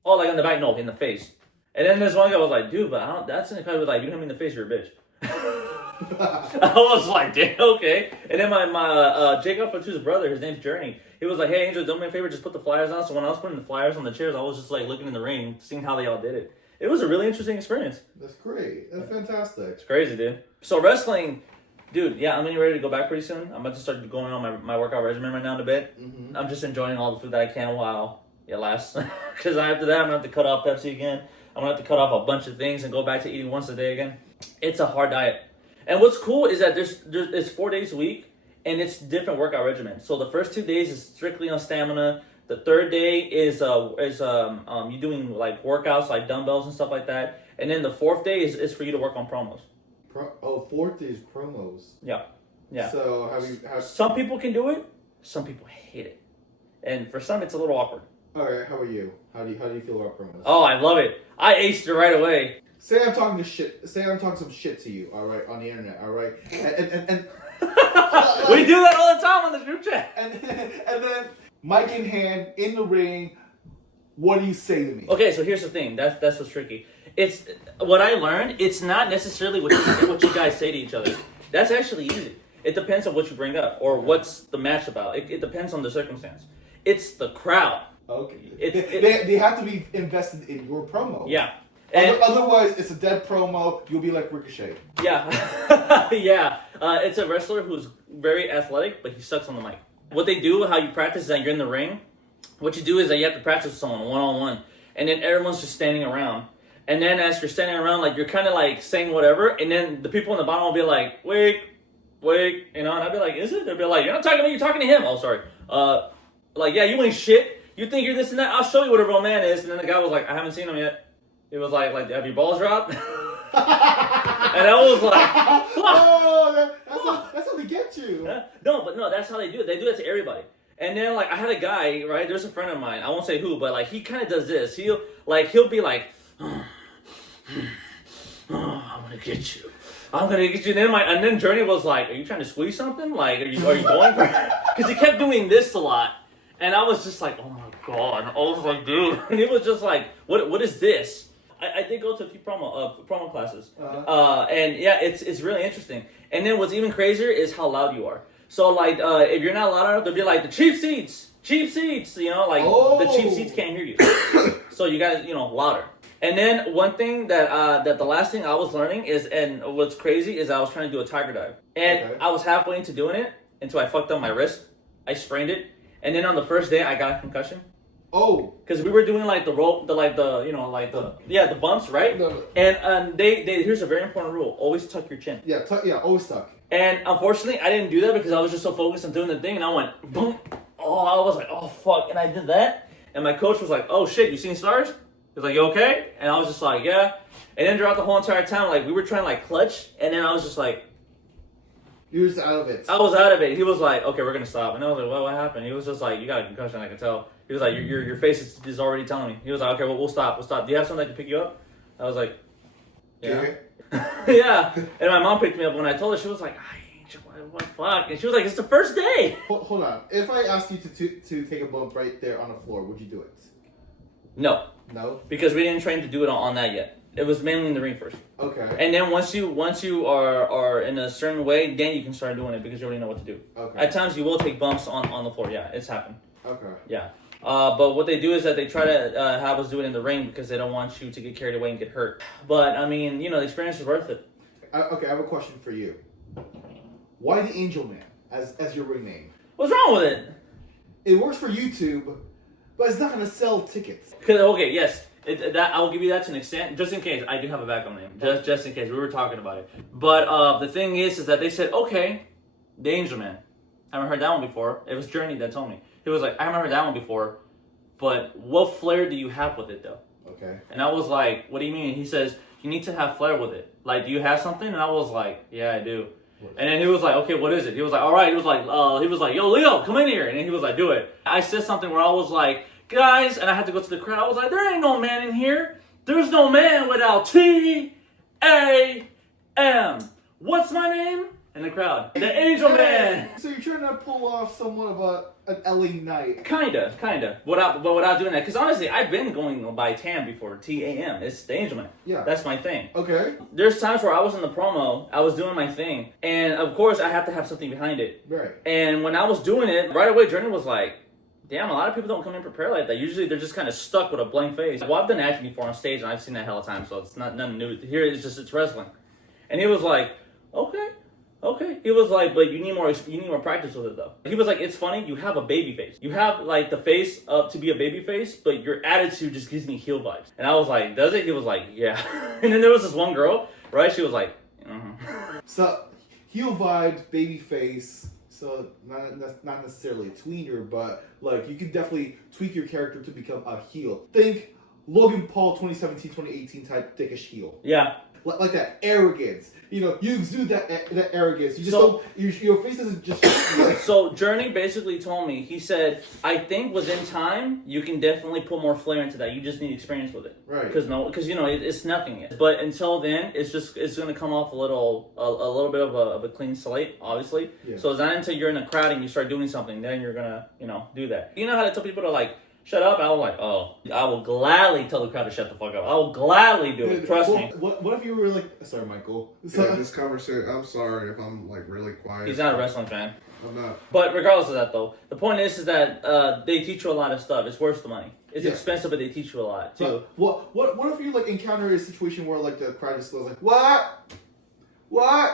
Oh, like in the back? No, in the face. And then this one guy was like, dude, but that's in the kind of like, you hit me in the face, you're a bitch. I was like, damn, okay. And then my Jacob Fatu's brother, his name's Journey. He was like, hey, Angel, do me a favor, just put the flyers on. So when I was putting the flyers on the chairs, I was just like looking in the ring, seeing how they all did it. It was a really interesting experience. That's great. That's fantastic. It's crazy, dude. So wrestling, dude, yeah, I'm getting ready to go back pretty soon. I'm about to start going on my workout regimen right now in a bit. Mm-hmm. I'm just enjoying all the food that I can while it lasts. Because after that, I'm going to have to cut off Pepsi again. I'm going to have to cut off a bunch of things and go back to eating once a day again. It's a hard diet. And what's cool is that it's 4 days a week, and it's different workout regimen. So the first 2 days is strictly on stamina. The third day is you doing like workouts like dumbbells and stuff like that, and then the fourth day is for you to work on promos. Fourth day is promos. Yeah. So some people can do it, some people hate it, and for some it's a little awkward. All right, how are you? How do you feel about promos? Oh, I love it. I aced it right away. Say I'm talking some shit to you. All right, on the internet. All right, and we do that all the time on the group chat. And then. Mic in hand, in the ring, what do you say to me? Okay, so here's the thing. That's what's tricky. It's what I learned. It's not necessarily what you guys say to each other. That's actually easy. It depends on what you bring up or what's the match about. It depends on the circumstance. It's the crowd. Okay. They have to be invested in your promo. Yeah. Otherwise, it's a dead promo. You'll be like Ricochet. Yeah. Yeah. It's a wrestler who's very athletic, but he sucks on the mic. What they do, how you practice is that you're in the ring. What you do is that you have to practice with someone one-on-one. And then everyone's just standing around. And then as you're standing around, like you're kind of like saying whatever. And then the people in the bottom will be like, wait. You know, and I'll be like, is it? They'll be like, you're not talking to me, you're talking to him. Oh, sorry. Like, yeah, you ain't shit. You think you're this and that? I'll show you what a real man is. And then the guy was like, I haven't seen him yet. It was like have your balls dropped? And I was like, oh, that's how they get you. No, that's how they do it. They do that to everybody. And then, like, I had a guy, right? There's a friend of mine. I won't say who, but, like, he kind of does this. He'll be like, I'm going to get you. I'm going to get you. And then Journey was like, are you trying to squeeze something? Like, are you going for it? Because he kept doing this a lot. And I was just like, oh, my God. I was like, dude. And he was just like, what is this? I did go to a few promo classes. And yeah, it's really interesting. And then what's even crazier is how loud you are. So like, if you're not loud enough, they'll be like, the cheap seats. You know, like the cheap seats can't hear you. So you guys, you know, louder. And then one thing that the last thing I was learning is, and what's crazy is I was trying to do a tiger dive, and I was halfway into doing it until I fucked up my wrist. I sprained it, and then on the first day I got a concussion. Oh, because we were doing like the rope, the bumps, right? No. And they here's a very important rule: always tuck your chin. Yeah, always tuck. And unfortunately, I didn't do that because I was just so focused on doing the thing, and I went boom. Oh, I was like, oh fuck, and I did that, and my coach was like, oh shit, you seen stars? He was like, you okay? And I was just like, yeah. And then throughout the whole entire time, like we were trying to like clutch, and then I was just like, you were just out of it. I was out of it. He was like, okay, we're gonna stop. And I was like, what happened? He was just like, you got a concussion, I can tell. He was like, your face is already telling me. He was like, okay, well, we'll stop. Do you have something that can pick you up? I was like, yeah. Yeah. And my mom picked me up. When I told her, she was like, what the fuck? And she was like, it's the first day. Hold on. If I asked you to take a bump right there on the floor, would you do it? No. No? Because we didn't train to do it on that yet. It was mainly in the ring first. Okay. And then once you are in a certain way, then you can start doing it because you already know what to do. Okay. At times you will take bumps on the floor. Yeah, it's happened. Okay. Yeah. But what they do is that they try to have us do it in the ring because they don't want you to get carried away and get hurt. But I mean, you know, the experience is worth it. Okay, I have a question for you. Why the Angel Man as your ring name? What's wrong with it? It works for YouTube, but it's not going to sell tickets. Okay, yes. That I'll give you that to an extent, just in case. I do have a backup name, just in case. We were talking about it. But the thing is that they said, okay, the Angel Man. I haven't heard that one before. It was Journey that told me. He was like, I haven't heard that one before, but what flair do you have with it, though? Okay. And I was like, what do you mean? He says, you need to have flair with it. Like, do you have something? And I was like, yeah, I do. And then he was like, okay, what is it? He was like, all right. He was like, yo, Leo, come in here. And then he was like, do it. I said something where I was like, guys, and I had to go to the crowd. I was like, there ain't no man in here. There's no man without T-A-M. What's my name? In the crowd, the Angel Man. So you're trying to pull off somewhat of an LA Knight. Kinda. Without doing that, because honestly, I've been going by TAM before, T-A-M. It's the Angel Man. Yeah. That's my thing. Okay. There's times where I was in the promo, I was doing my thing, and of course I have to have something behind it. Right. And when I was doing it, right away, Journey was like, damn, a lot of people don't come in prepared like that. Usually they're just kind of stuck with a blank face. Well, I've done acting before on stage, and I've seen that hell of time, so it's nothing new. Here it's wrestling. And he was like, okay. He was like, but you need more practice with it though. He was like, it's funny, you have a baby face. You have like the face up to be a baby face, but your attitude just gives me heel vibes. And I was like, does it? He was like, yeah. And then there was this one girl, right? She was like, So, heel vibes, baby face. So not necessarily a tweener, but like you can definitely tweak your character to become a heel. Think Logan Paul 2017, 2018 type thickish heel. Yeah. Like that arrogance, you exude that arrogance. You just your face doesn't just. So Journey basically told me, he said, I think within time you can definitely put more flair into that. You just need experience with it, right? Because it's nothing yet. But until then, it's gonna come off a little bit of a clean slate, obviously. Yeah. So it's not until you're in a crowd and you start doing something, then you're gonna do that. You know how to tell people to like. Shut up. I was like, oh, I will gladly tell the crowd to shut the fuck up. I will gladly do it. Trust me. What if you were like, sorry, Michael. Yeah, this conversation, I'm sorry if I'm like really quiet. He's not a wrestling fan. I'm not. But regardless of that though, the point is that they teach you a lot of stuff. It's worth the money. It's expensive, but they teach you a lot too. But what if you like encounter a situation where like the crowd just goes like, what?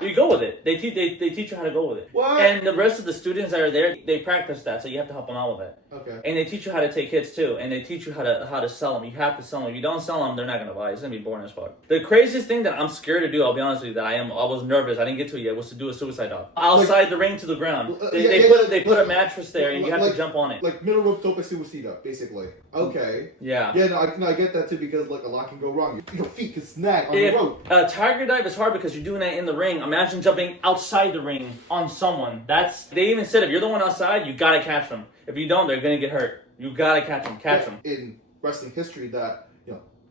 You go with it. They teach you how to go with it. What? And the rest of the students that are there, they practice that, so you have to help them out with it. Okay. And they teach you how to take hits too, and they teach you how to sell them. You have to sell them. If you don't sell them, they're not gonna buy. It's gonna be boring as fuck. The craziest thing that I'm scared to do, I'll be honest with you, I was nervous. I didn't get to it yet. Was to do a suicide dive outside the ring to the ground. They put a mattress there, and you have to jump on it. Like middle rope tope suicida, basically. Okay. Yeah. Yeah. No, I get that too because like a lot can go wrong. Your feet can snag on the rope. Tiger dive is hard because you're doing that in the ring. Imagine jumping outside the ring on someone. They even said if you're the one outside, you gotta catch them. If you don't, they're gonna get hurt. You gotta catch them. Catch them. In wrestling history, that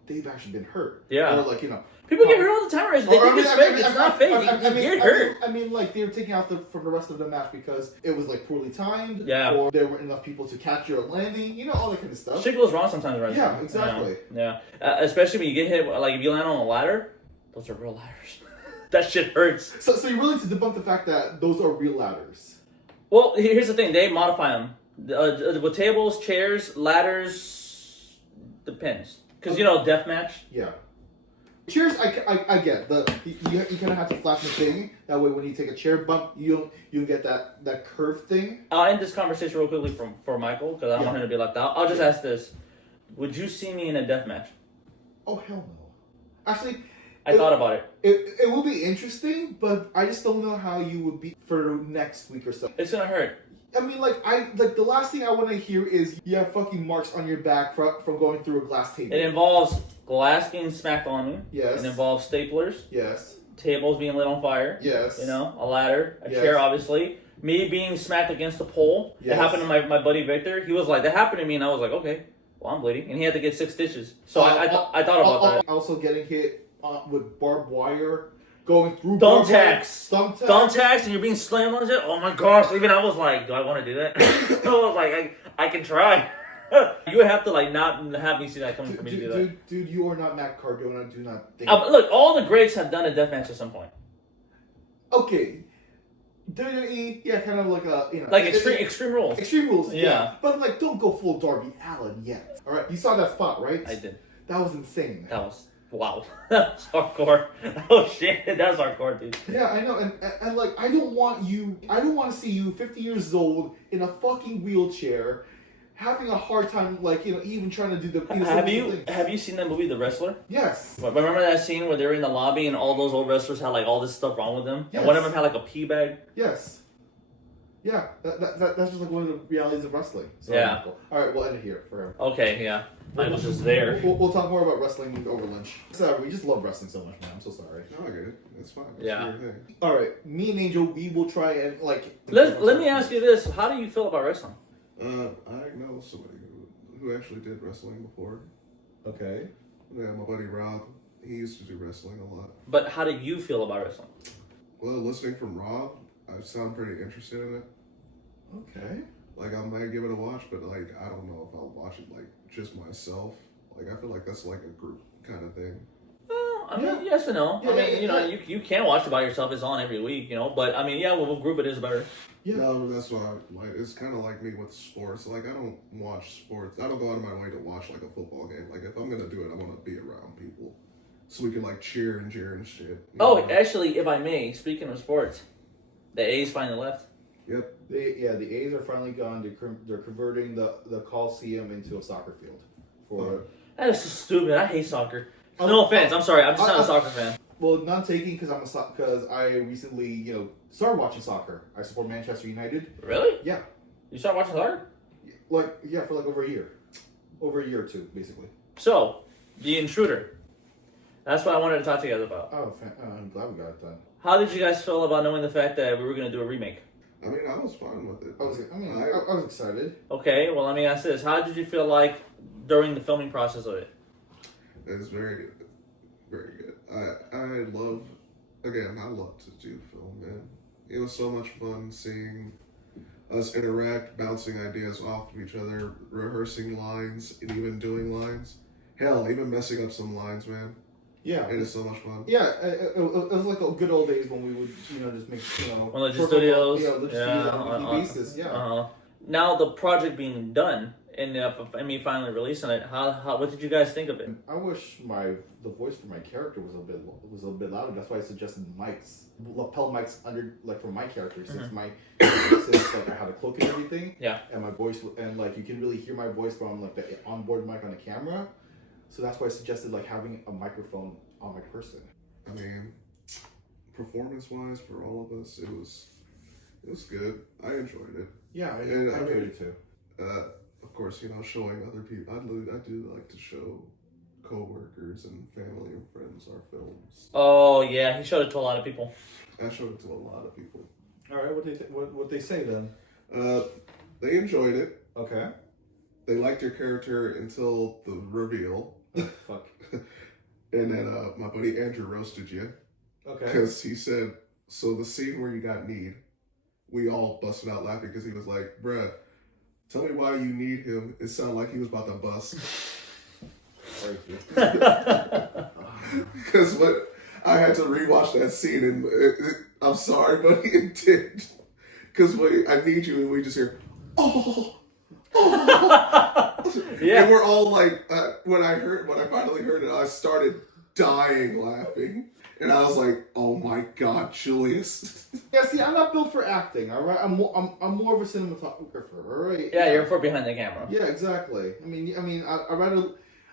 they've actually been hurt. Yeah. Or like, you know. People get hurt all the time, right? They think it's fake. It's not fake. You get hurt. I mean, like, they were taken out from the rest of the match because it was, like, poorly timed. Yeah. Or there weren't enough people to catch your landing. You know, all that kind of stuff. Shit goes wrong sometimes, right? Yeah, exactly. Yeah. Especially when you get hit, like, if you land on a ladder, those are real ladders. That shit hurts. So you're willing to debunk the fact that those are real ladders? Well, here's the thing. They modify them. With tables, chairs, ladders, depends. Because, you know, deathmatch. Yeah. Chairs, I get. You kind of have to flatten the thing. That way when you take a chair bump, you get that curve thing. I'll end this conversation real quickly for Michael, because I don't want him to be left out. I'll just ask this. Would you see me in a deathmatch? Oh, hell no. Actually... I thought about it. It will be interesting, but I just don't know how you would be for next week or so. It's gonna hurt. I mean, the last thing I want to hear is you have fucking marks on your back from going through a glass table. It involves glass being smacked on me. Yes. It involves staplers. Yes. Tables being lit on fire. Yes. You know, a ladder, a chair, obviously. Me being smacked against a pole. Yes. It happened to my buddy Victor. He was like, that happened to me, and I was like, okay, well, I'm bleeding. And he had to get 6 stitches. So I thought about that. Also getting hit with barbed wire, going through thumbtacks, and you're being slammed on it. Oh my gosh! Even I was like, do I want to do that? I was like, I can try. You would have to like not have me see that coming for me to do that. Dude, you are not Matt Cardona. Do not think. Look, all the greats have done a deathmatch at some point. Okay. WWE, yeah, kind of like a, you know, like extreme rules. Extreme rules, yeah. But like, don't go full Darby Allin yet. All right, you saw that spot, right? I did. That was insane. Man. That was. Wow, that's hardcore. Oh shit, that's hardcore, dude. Yeah, I know, and like, I don't want to see you 50 years old in a fucking wheelchair, having a hard time, like, you know, even trying to do the. You know, have you seen that movie, The Wrestler? Yes. Remember that scene where they were in the lobby and all those old wrestlers had like all this stuff wrong with them, yes. And one of them had like a pee bag. Yes. Yeah, that's just like one of the realities of wrestling. So, yeah. All right, we'll end it here for him. Okay, yeah. I was just there. We'll talk more about wrestling over lunch. Sorry, we just love wrestling so much, man. I'm so sorry. No, I get it. It's fine. Yeah. All right, me and Angel, we will try and like. Let me ask you this: how do you feel about wrestling? I know somebody who actually did wrestling before. Okay. Yeah, my buddy Rob. He used to do wrestling a lot. But how do you feel about wrestling? Well, listening from Rob, I sound pretty interested in it. Okay. Like, I might give it a watch, but, like, I don't know if I'll watch it, like, just myself. Like, I feel like that's, like, a group kind of thing. I mean, yes and no. Yeah, I mean, you know, you can watch it by yourself. It's on every week, you know. But, I mean, yeah, with a group it is better. Yeah. No, that's why, like, it's kind of like me with sports. Like, I don't watch sports. I don't go out of my way to watch, like, a football game. Like, if I'm going to do it, I want to be around people. So we can, like, cheer and shit. Oh, actually, if I may, speaking of sports, the A's finally left. Yep. The A's are finally gone. They're converting the Coliseum into a soccer field. That is so stupid. I hate soccer. No offense. I'm sorry. I'm just not a soccer fan. Well, none taking because I recently, you know, started watching soccer. I support Manchester United. Really? Yeah. You started watching soccer? Like, yeah, for like over a year or two, basically. So, The Intruder. That's what I wanted to talk to you guys about. Oh, I'm glad we got it done. How did you guys feel about knowing the fact that we were going to do a remake? I mean, I was fine with it. I was excited. Okay, well, let me ask this. How did you feel like during the filming process of it? It was very good. Very good. I love to do film, man. It was so much fun seeing us interact, bouncing ideas off of each other, rehearsing lines, and even doing lines. Hell, even messing up some lines, man. Yeah. It is so much fun. Yeah, it was like the good old days when we would, you know, just make, you know... Well, Legend Studios. Yeah, Legend Studios on a weekly basis, yeah. Now, the project being done, and me finally releasing it, what did you guys think of it? I wish the voice for my character was a bit louder. That's why I suggested mics, lapel mics under, like, for my character, since like I had a cloak and everything. Yeah. And my voice, and like you can really hear my voice from like the onboard mic on the camera. So that's why I suggested like having a microphone on my person. I mean, performance-wise for all of us, it was good. I enjoyed it. Yeah, I enjoyed it too. Of course, you know, showing other people. I do like to show co-workers and family and friends our films. Oh yeah, he showed it to a lot of people. I showed it to a lot of people. All right, what they say then? They enjoyed it. Okay. They liked your character until the reveal. Fuck. And then my buddy Andrew roasted you. Okay. Because he said, so the scene where you got kneed, we all busted out laughing because he was like, bruh, tell me why you need him. It sounded like he was about to bust. Because I had to rewatch that scene, and I'm sorry, but it did. Because I need you, and we just hear, oh. Yeah. And we're all like, when I finally heard it, I started dying laughing. And I was like, oh my God, Julius. Yeah, see, I'm not built for acting, all right? I'm more of a cinematographer, all right? Yeah, you're for behind the camera. Yeah, exactly.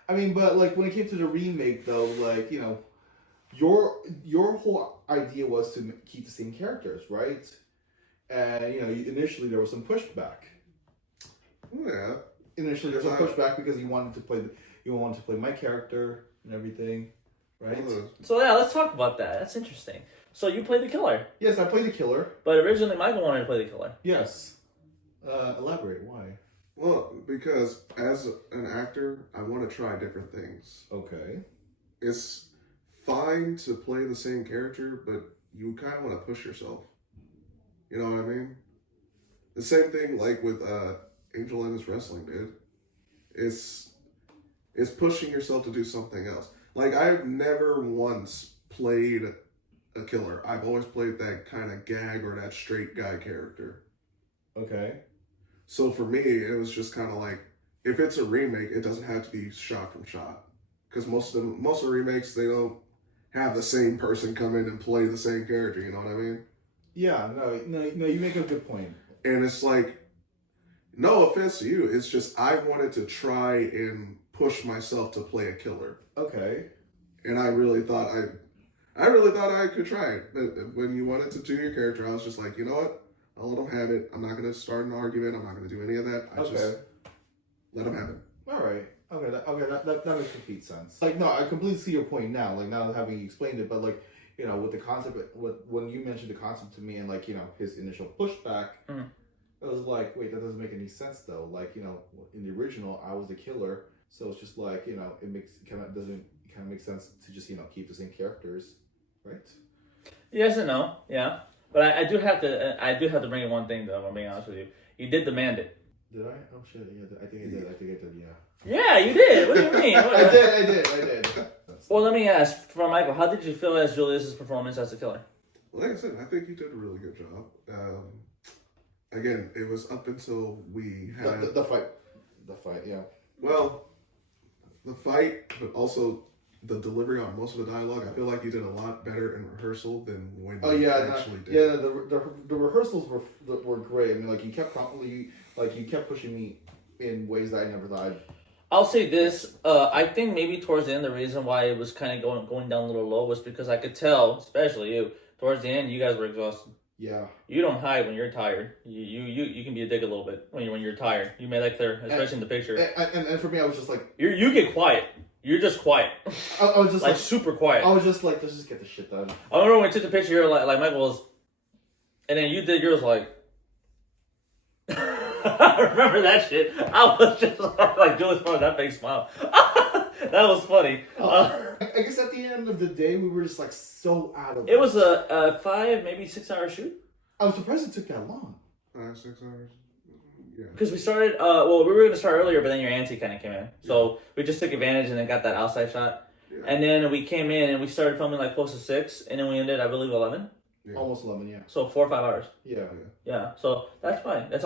But like when it came to the remake, though, like, you know, your whole idea was to keep the same characters, right? And, you know, initially there was some pushback. Yeah. Initially there was some pushback because you wanted to play my character and everything, right? So yeah, let's talk about that. That's interesting. So you played the killer. Yes, I played the killer. But originally Michael wanted to play the killer. Yes. Elaborate, why? Well, because as an actor, I want to try different things. Okay. It's fine to play the same character, but you kind of want to push yourself. You know what I mean? The same thing like with Angel Ennis Wrestling, dude. It's pushing yourself to do something else. Like, I've never once played a killer. I've always played that kind of gag or that straight guy character. Okay. So for me, it was just kind of like, if it's a remake, it doesn't have to be shot from shot. Because most of the remakes, they don't have the same person come in and play the same character, you know what I mean? Yeah, no, you make a good point. And it's like, no offense to you, it's just I wanted to try and push myself to play a killer. Okay. And I really thought I could try it. But when you wanted to do your character, I was just like, you know what? I'll let them have it. I'm not going to start an argument. I'm not going to do any of that. Just let them have it. All right. Okay, that makes complete sense. Like, no, I completely see your point now. Like, now having you explained it, but like, you know, with the concept, when you mentioned the concept to me and like, you know, his initial pushback, it was like, wait, that doesn't make any sense though. Like, you know, in the original, I was the killer, so it's just like, you know, it doesn't make sense to just, you know, keep the same characters, right? Yes and no, yeah. But I do have to bring in one thing though. I'm being honest with you. You did demand it. Did I? Oh shit! Yeah, I think I did. Yeah. Yeah, you did. What do you mean? I did. Well, let me ask, from Michael, how did you feel as Julius's performance as a killer? Like I said, I think you did a really good job. Again, it was up until we had the fight. The fight, yeah. Well, the fight, but also the delivery on most of the dialogue. I feel like you did a lot better in rehearsal than when you actually did. Yeah, the rehearsals were great. I mean, like you kept pushing me in ways that I never thought. I'll say this. I think maybe towards the end, the reason why it was kind of going down a little low was because I could tell, especially you, towards the end, you guys were exhausted. Yeah. You don't hide when you're tired. You can be a dick a little bit when you're tired. You made that clear, especially in the picture. And for me, I was just like, you get quiet. You're just quiet. I was just like super quiet. I was just like, let's just get the shit done. I remember when we took the picture, you're like Michael was, and then you did yours like. I remember that shit. I was just like Julius put that fake smile. That was funny. I guess at the end of the day, we were just like so out of it. It was a 5, maybe 6 hour shoot. I was surprised it took that long. 6 hours. Yeah. Because we started, we were going to start earlier, but then your auntie kind of came in. So we just took advantage and then got that outside shot. Yeah. And then we came in and we started filming like close to 6, and then we ended, I believe, 11. Yeah. Almost 11, yeah. So 4 or 5 hours. Yeah. So that's fine. That's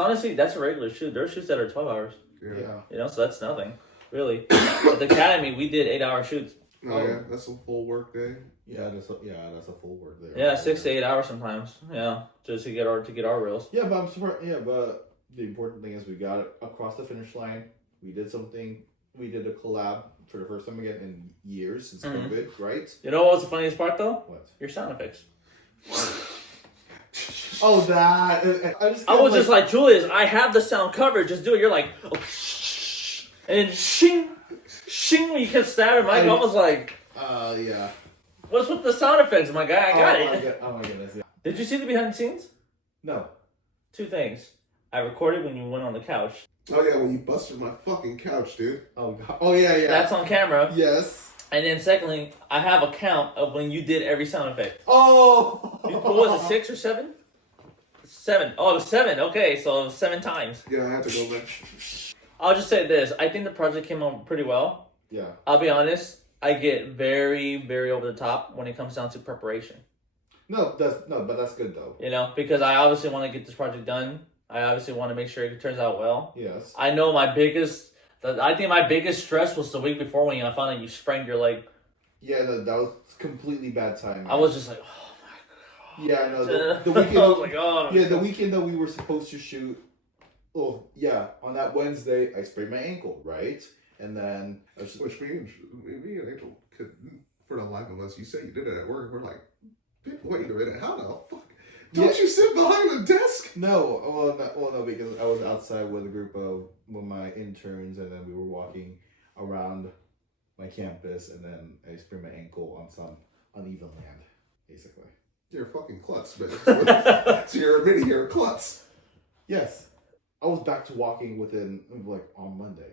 a regular shoot. There are shoots that are 12 hours. Yeah. You know, so that's nothing, really. At the Academy, we did 8-hour shoots. Oh yeah, that's a full work day. Yeah, that's a full work day. Yeah, 6 to 8 hours sometimes. Yeah, just to get our reels. Yeah, but I'm surprised. Yeah, but the important thing is we got it across the finish line. We did something. We did a collab for the first time again in years since COVID, right? You know what's the funniest part though? What? Your sound effects. Oh, that! I was just like, Julius, I have the sound covered. Just do it. You're like, oh, and then shing, shing. When you kept stabbing, Mike, I was like, yeah. What's with the sound effects, my guy? I got it. Oh my goodness! Yeah. Did you see the behind the scenes? No. 2 things. I recorded when you went on the couch. Oh yeah, when you busted my fucking couch, dude. Oh god. Oh yeah. That's on camera. Yes. And then secondly, I have a count of when you did every sound effect. Oh! What was it, 6 or 7? 7. Oh, it was 7. Okay, so it was 7 times. Yeah, I had to go back. I'll just say this. I think the project came out pretty well. Yeah. I'll be honest. I get very, very over the top when it comes down to preparation. But that's good though. You know, because I obviously want to get this project done. I obviously want to make sure it turns out well. Yes. I know I think my biggest stress was the week before when I found out you sprained your leg. Yeah, that was completely bad timing. I was just like, oh my god. Yeah, I know. The weekend. I was like, oh. Yeah, the weekend that we were supposed to shoot. Oh, yeah. On that Wednesday, I sprained my ankle, right? And then... Which me and Angel could, for the life of us, you said you did it at work. We're like, wait a minute, how the fuck? Don't you sit behind the desk? No, no, because I was outside with a group of my interns, and then we were walking around my campus, and then I sprained my ankle on some uneven land, basically. You're a fucking klutz, man. So you're admitting you're a klutz. Yes. I was back to walking within, on Monday.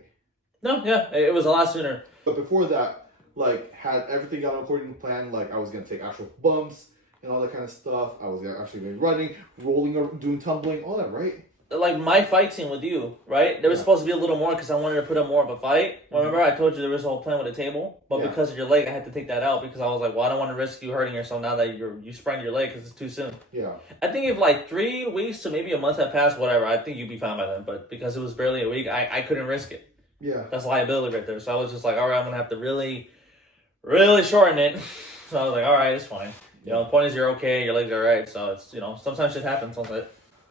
No, yeah, it was a lot sooner. But before that, had everything gone according to plan, I was going to take actual bumps and all that kind of stuff. I was actually going running, rolling, or doing tumbling, all that, right? Like my fight scene with you, right? There was supposed to be a little more because I wanted to put up more of a fight. Remember, I told you there was a whole plan with a table, but because of your leg, I had to take that out because I was like, well, I don't want to risk you hurting yourself now that you sprained your leg because it's too soon. Yeah. I think if 3 weeks to maybe a month had passed, whatever, I think you'd be fine by then. But because it was barely a week, I couldn't risk it. Yeah. That's liability right there. So I was just like, all right, I'm gonna have to really, really shorten it. So I was like, all right, it's fine. The point is you're okay, your legs are all right. So it's sometimes shit happens.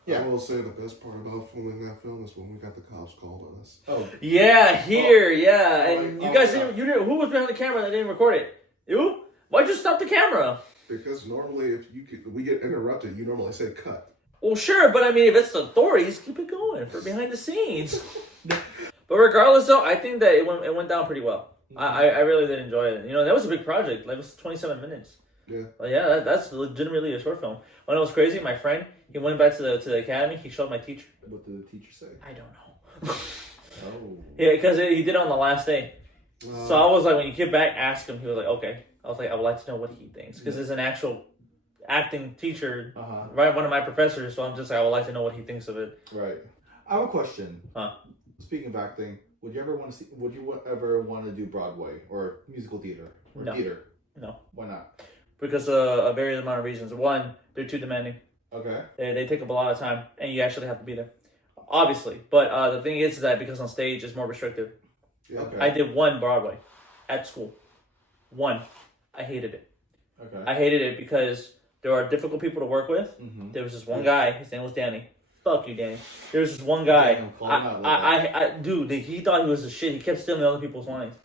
Yeah. I will say the best part about filming that film is when we got the cops called on us. Oh. Yeah, and you guys didn't. You didn't. Who was behind the camera that didn't record it? You? Why'd you stop the camera? Because normally, if we get interrupted, you normally say cut. Well, sure, but I mean, if it's the authorities, keep it going for behind the scenes. But regardless, though, I think that it went down pretty well. I really did enjoy it. That was a big project. It was 27 minutes. Yeah. But yeah, that's legitimately a short film. When it was crazy, my friend, he went back to the academy. He showed my teacher. What did the teacher say? I don't know. Oh. Yeah, because he did it on the last day. So I was like, when you get back, ask him. He was like, okay. I was like, I would like to know what he thinks. Because it's an actual acting teacher, right? One of my professors. So I'm just like, I would like to know what he thinks of it. Right. I have a question. Huh? Speaking of acting, would you ever want to do Broadway or musical theater or theater? No. Why not? Because a various amount of reasons. One, they're too demanding. Okay. They take up a lot of time, and you actually have to be there. Obviously. But the thing is that because on stage it's more restrictive. Yeah. Okay. I did one Broadway at school. One. I hated it. Okay. I hated it because there are difficult people to work with. Mm-hmm. There was this one guy. His name was Danny. Fuck you, Danny. There was this one guy. Dude, he thought he was the shit. He kept stealing other people's lines.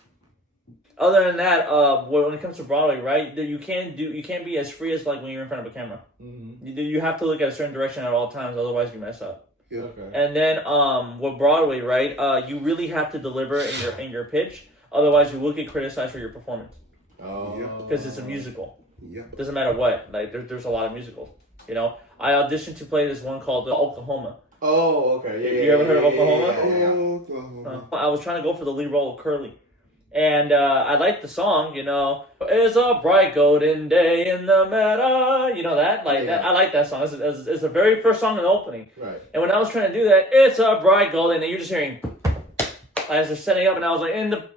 Other than that, when it comes to Broadway, right, you can't be as free as when you're in front of a camera. Mm-hmm. You have to look at a certain direction at all times, otherwise you mess up. Yeah. Okay. And then with Broadway, right, you really have to deliver in your pitch, otherwise you will get criticized for your performance. Oh. Because it's a musical. Yeah. Doesn't matter what. There's a lot of musicals. I auditioned to play this one called Oklahoma. Oh, okay. Yeah. You ever heard of Oklahoma? Yeah. Oklahoma. I was trying to go for the lead role of Curly. And I liked the song, It's a bright golden day in the meadow. You know that? That. I like that song. It's the very first song in the opening. Right. And when I was trying to do that, it's a bright golden, and you're just hearing as they're setting up, and I was like, in the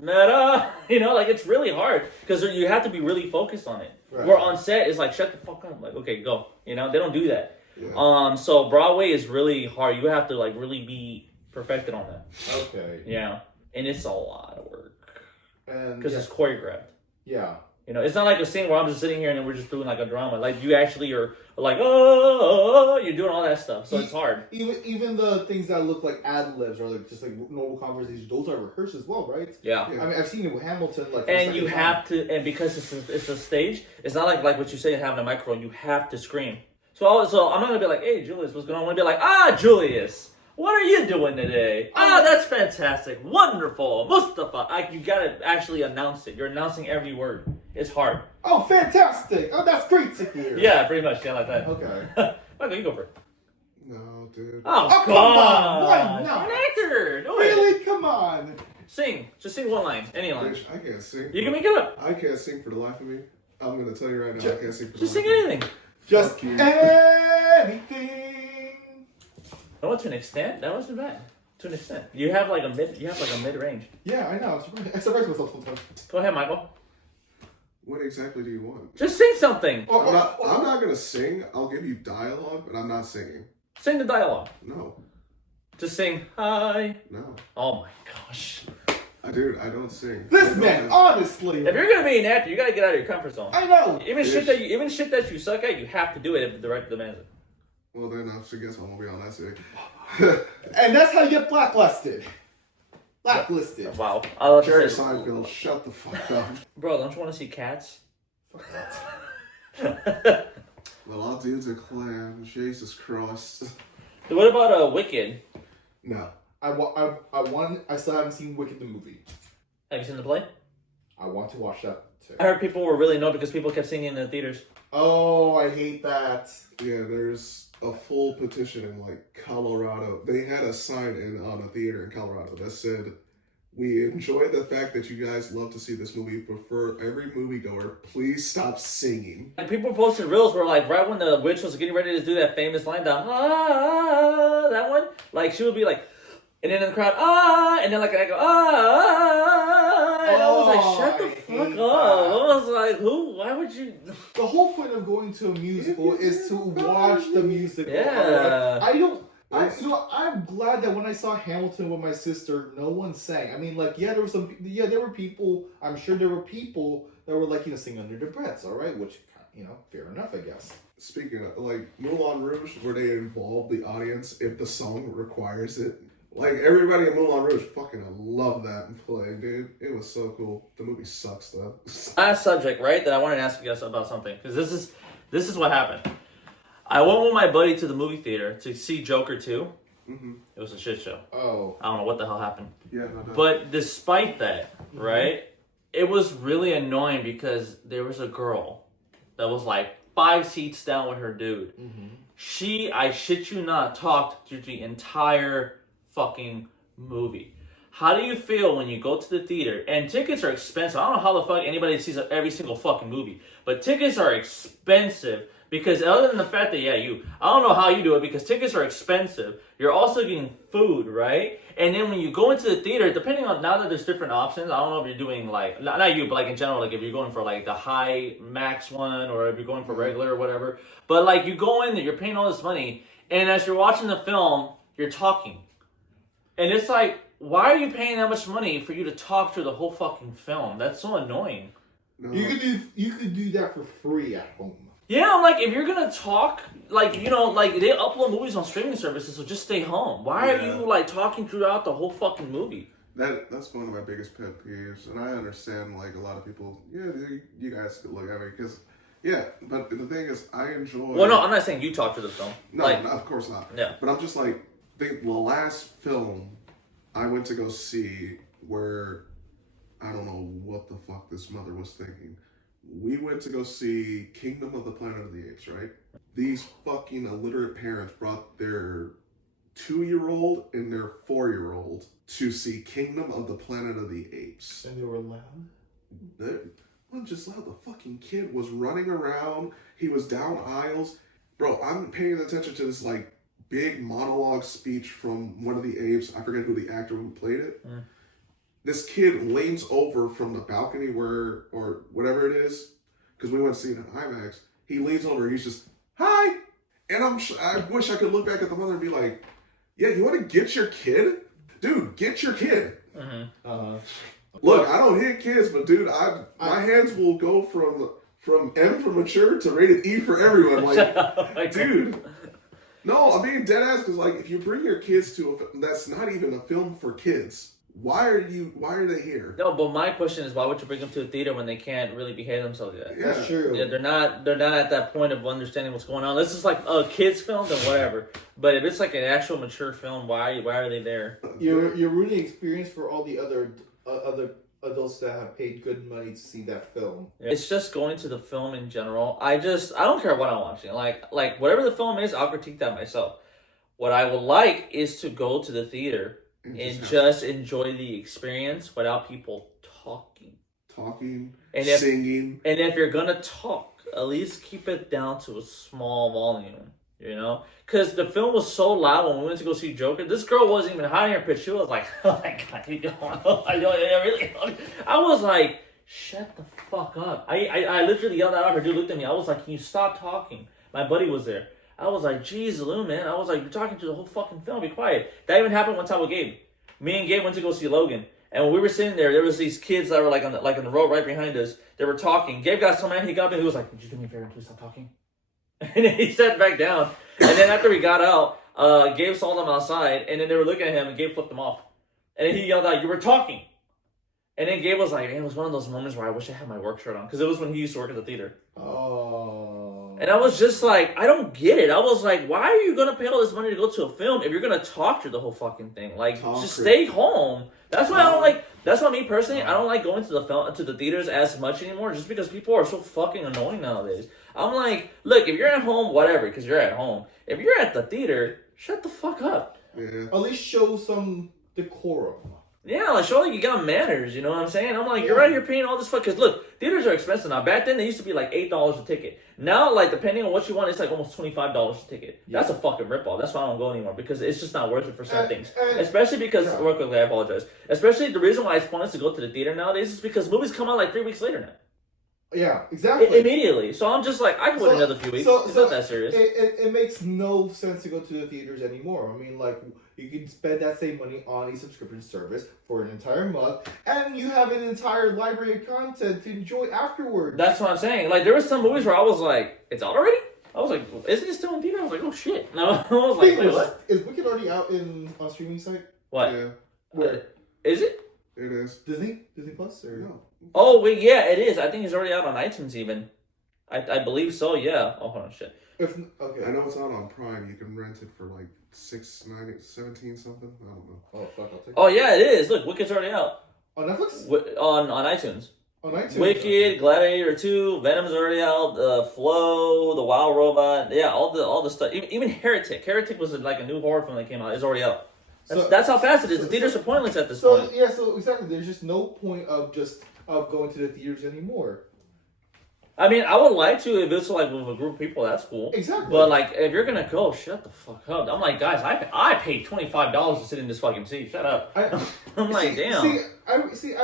meadow. It's really hard because you have to be really focused on it. Right. Where on set, it's like, shut the fuck up. Okay, go. They don't do that. Yeah. So Broadway is really hard. You have to really be perfected on that. Okay. Yeah. And it's a lot of work. Because it's choreographed. Yeah. It's not like a scene where I'm just sitting here and then we're just doing a drama. You actually are oh, you're doing all that stuff. So it's hard. Even the things that look like ad libs or just normal conversations, those are rehearsed as well, right? Yeah. I mean, I've seen it with Hamilton. And you have to, and because it's a stage, it's not like what you say having a microphone. You have to scream. So I'm not gonna be like, hey Julius, what's going on? I'm gonna be like, Julius. What are you doing today? That's fantastic. Wonderful. Mustafa. You gotta actually announce it. You're announcing every word. It's hard. Oh, fantastic. Oh, that's great to hear. Yeah, pretty much. Yeah, like that. Okay. Michael, you go for it. No, dude. Oh, come on. Why not? You're an actor. Really? Come on. Sing. Just sing one line. Any line. Bitch, I can't sing. You can make it up. I can't sing for the life of me. I'm gonna tell you right now, I can't sing for the Just life sing of me. anything. Just anything. No, to an extent. That wasn't bad. To an extent. You have like a mid range. Yeah, I know. I surprise myself sometimes. Go ahead, Michael. What exactly do you want? Just sing something. I'm not gonna sing. I'll give you dialogue, but I'm not singing. Sing the dialogue. No. Just sing hi. No. Oh my gosh. Dude, I don't sing. This man, honestly. If you're gonna be an actor, you gotta get out of your comfort zone. I know. Even shit that you suck at, you have to do it if the director demands it. Well, then I guess I won't be on that scene. And that's how you get blacklisted. Blacklisted. Wow. I'll Jerry Seinfeld, shut the fuck up. Bro, don't you want to see Cats? Fuck that. Well, all dudes are clam. Jesus Christ. What about Wicked? No. I still haven't seen Wicked the movie. Have you seen the play? I want to watch that too. I heard people were really annoyed because people kept singing in the theaters. Oh, I hate that. Yeah, there's a full petition in like Colorado. They had a sign on a theater in Colorado that said, "We enjoy the fact that you guys love to see this movie. Prefer every moviegoer. Please stop singing." And people posted reels where like right when the witch was getting ready to do that famous line, that one, like she would be like, and then in the crowd, and then like I go, and I was like, shut the fuck up. I was like, who? Why would you? The whole point of going to a musical is to watch the musical. Yeah. I'm glad that when I saw Hamilton with my sister, no one sang. I mean, like, there were people. I'm sure there were people that were like, sing under their breaths. All right, which fair enough, I guess. Speaking of like Moulin Rouge, where they involve the audience if the song requires it. Like, everybody in Moulin Rouge fucking love that play, dude. It was so cool. The movie sucks, though. Last subject, right, that I wanted to ask you guys about something. Because this is what happened. I went with my buddy to the movie theater to see Joker 2. Mm-hmm. It was a shit show. Oh. I don't know what the hell happened. Yeah, no doubt. But despite that, right, it was really annoying because there was a girl that was like 5 seats down with her dude. Mm-hmm. She, I shit you not, talked through the entire fucking movie. How do you feel when you go to the theater and tickets are expensive? I don't know how the fuck anybody sees every single fucking movie, but tickets are expensive because other than the fact that I don't know how you do it because tickets are expensive. You're also getting food, right? And then when you go into the theater, depending on now that there's different options, I don't know if you're doing like not you, but like in general, like if you're going for like the high max one or if you're going for regular or whatever. But like you go in there, you're paying all this money, and as you're watching the film, you're talking. And it's like, why are you paying that much money for you to talk through the whole fucking film? That's so annoying. No. You could do that for free at home. Yeah, I'm like, if you're gonna talk, like, like they upload movies on streaming services, so just stay home. Why are you like talking throughout the whole fucking movie? That's one of my biggest pet peeves, and I understand like a lot of people. Yeah, you guys could look at me because. Yeah, but the thing is, I enjoy. Well, no, I'm not saying you talk to the film. No, like, of course not. Yeah. But I'm just like, the last film I went to go see where I don't know what the fuck this mother was thinking. We went to go see Kingdom of the Planet of the Apes, right? These fucking illiterate parents brought their 2-year-old and their 4-year-old to see Kingdom of the Planet of the Apes. And they were loud? They weren't just loud. The fucking kid was running around. He was down aisles. Bro, I'm paying attention to this, like, big monologue speech from one of the apes. I forget who the actor who played it. Mm. This kid leans over from the balcony or whatever it is, because we went to see it in IMAX. He leans over, he's just, hi! And I wish I could look back at the mother and be like, yeah, you want to get your kid? Dude, get your kid. Mm-hmm. Look, I don't hit kids, but dude, my hands will go from M for mature to rated E for everyone. Like, dude. No, I'm being dead ass because, like, if you bring your kids to a film that's not even a film for kids, why are they here? No, but my question is, why would you bring them to a theater when they can't really behave themselves yet? Yeah. That's true. Yeah, they're not at that point of understanding what's going on. This is like a kids film, then whatever. But if it's like an actual mature film, why are they there? You're ruining the experience for all the other adults that have paid good money to see that film. It's just going to the film in general. I don't care what I'm watching. Like whatever the film is, I'll critique that myself. What I would like is to go to the theater and just enjoy the experience without people talking, singing. And if you're gonna talk, at least keep it down to a small volume. You know, because the film was so loud when we went to go see Joker. This girl wasn't even hiding her pitch. She was like, "Oh my god, you don't know." I was like, "Shut the fuck up!" I literally yelled out at her. Dude looked at me. I was like, "Can you stop talking?" My buddy was there. I was like, "Geez, Lou, man." I was like, "You're talking to the whole fucking film. Be quiet." That even happened one time with Gabe. Me and Gabe went to go see Logan, and when we were sitting there was these kids that were like on the road right behind us. They were talking. Gabe got so mad he got up and he was like, "Would you do me a favor and please stop talking?" And then he sat back down. And then after we got out, Gabe saw them outside. And then they were looking at him and Gabe flipped them off. And then he yelled out, "You were talking." And then Gabe was like, "Man, it was one of those moments where I wish I had my work shirt on." Because it was when he used to work at the theater. Oh. And I was just like, I don't get it. I was like, why are you going to pay all this money to go to a film if you're going to talk through the whole fucking thing? Like, just stay home. That's why I don't like, that's why me personally, I don't like going to the theaters as much anymore just because people are so fucking annoying nowadays. I'm like, look, if you're at home, whatever, because you're at home. If you're at the theater, shut the fuck up. Yeah. At least show some decorum. Yeah, like, show like you got manners, you know what I'm saying? I'm like, you're right here paying all this fuck, because look, theaters are expensive now. Back then, they used to be like $8 a ticket. Now, like, depending on what you want, it's like almost $25 a ticket. Yeah. That's a fucking ripoff. That's why I don't go anymore, because it's just not worth it for certain things. Especially because, real quickly, I apologize. Especially the reason why it's fun to go to the theater nowadays is because movies come out like 3 weeks later now. Yeah, exactly. Immediately. So I'm just like, I can wait another few weeks. It's not that serious. It makes no sense to go to the theaters anymore. I mean, like, you can spend that same money on a subscription service for an entire month, and you have an entire library of content to enjoy afterwards. That's what I'm saying. Like, there were some movies where I was like, it's out already? I was like, isn't it still in theater? I was like, oh shit. No, I was like, wait, what? Is Wicked already out on a streaming site? What? Yeah. Where? Is it? It is. Disney Plus? Or no? Oh, wait, yeah, it is. I think it's already out on iTunes even. I believe so, yeah. Oh, hold on, shit. Okay. I know it's out on Prime. You can rent it for like $6.90, $17 something. I don't know. Oh, fuck, I'll take it. Oh, yeah, it is. Look, Wicked's already out. On Netflix? On iTunes. On iTunes? Wicked, Gladiator 2, Venom's already out, Flow, The Wild Robot. Yeah, all the stuff. Even Heretic. Heretic was like a new horror film that came out. It's already out. That's how fast it is. The theaters are pointless at this point. Yeah, so exactly. There's just no point of going to the theaters anymore. I mean, I would like to if it's like with a group of people. That's cool. Exactly. But like, if you're gonna go, shut the fuck up. I'm like, guys, I paid $25 to sit in this fucking seat. Shut up. I'm like, damn. I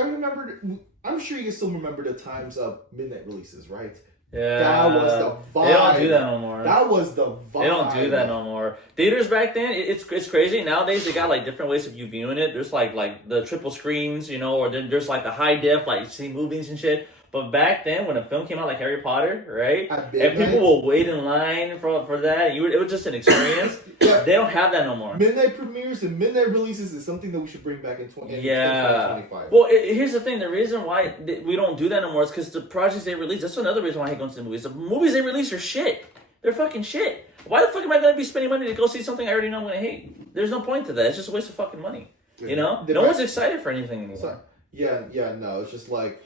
remember. I'm sure you still remember the times of midnight releases, right? Yeah. That was the vibe. They don't do that no more. That was the vibe. They don't do that no more. Theaters back then, it's crazy. Nowadays, they got like different ways of you viewing it. There's like the triple screens, you know, or then there's like the high def, like you see movies and shit. But back then, when a film came out like Harry Potter, right, and people will wait in line for that, it was just an experience. Yeah. They don't have that no more. Midnight premieres and midnight releases is something that we should bring back in 2025. Well, here's the thing. The reason why we don't do that no more is because the projects they release, that's another reason why I hate going to the movies. The movies they release are shit. They're fucking shit. Why the fuck am I going to be spending money to go see something I already know I'm going to hate? There's no point to that. It's just a waste of fucking money. You know? No one's excited for anything anymore. No. It's just like...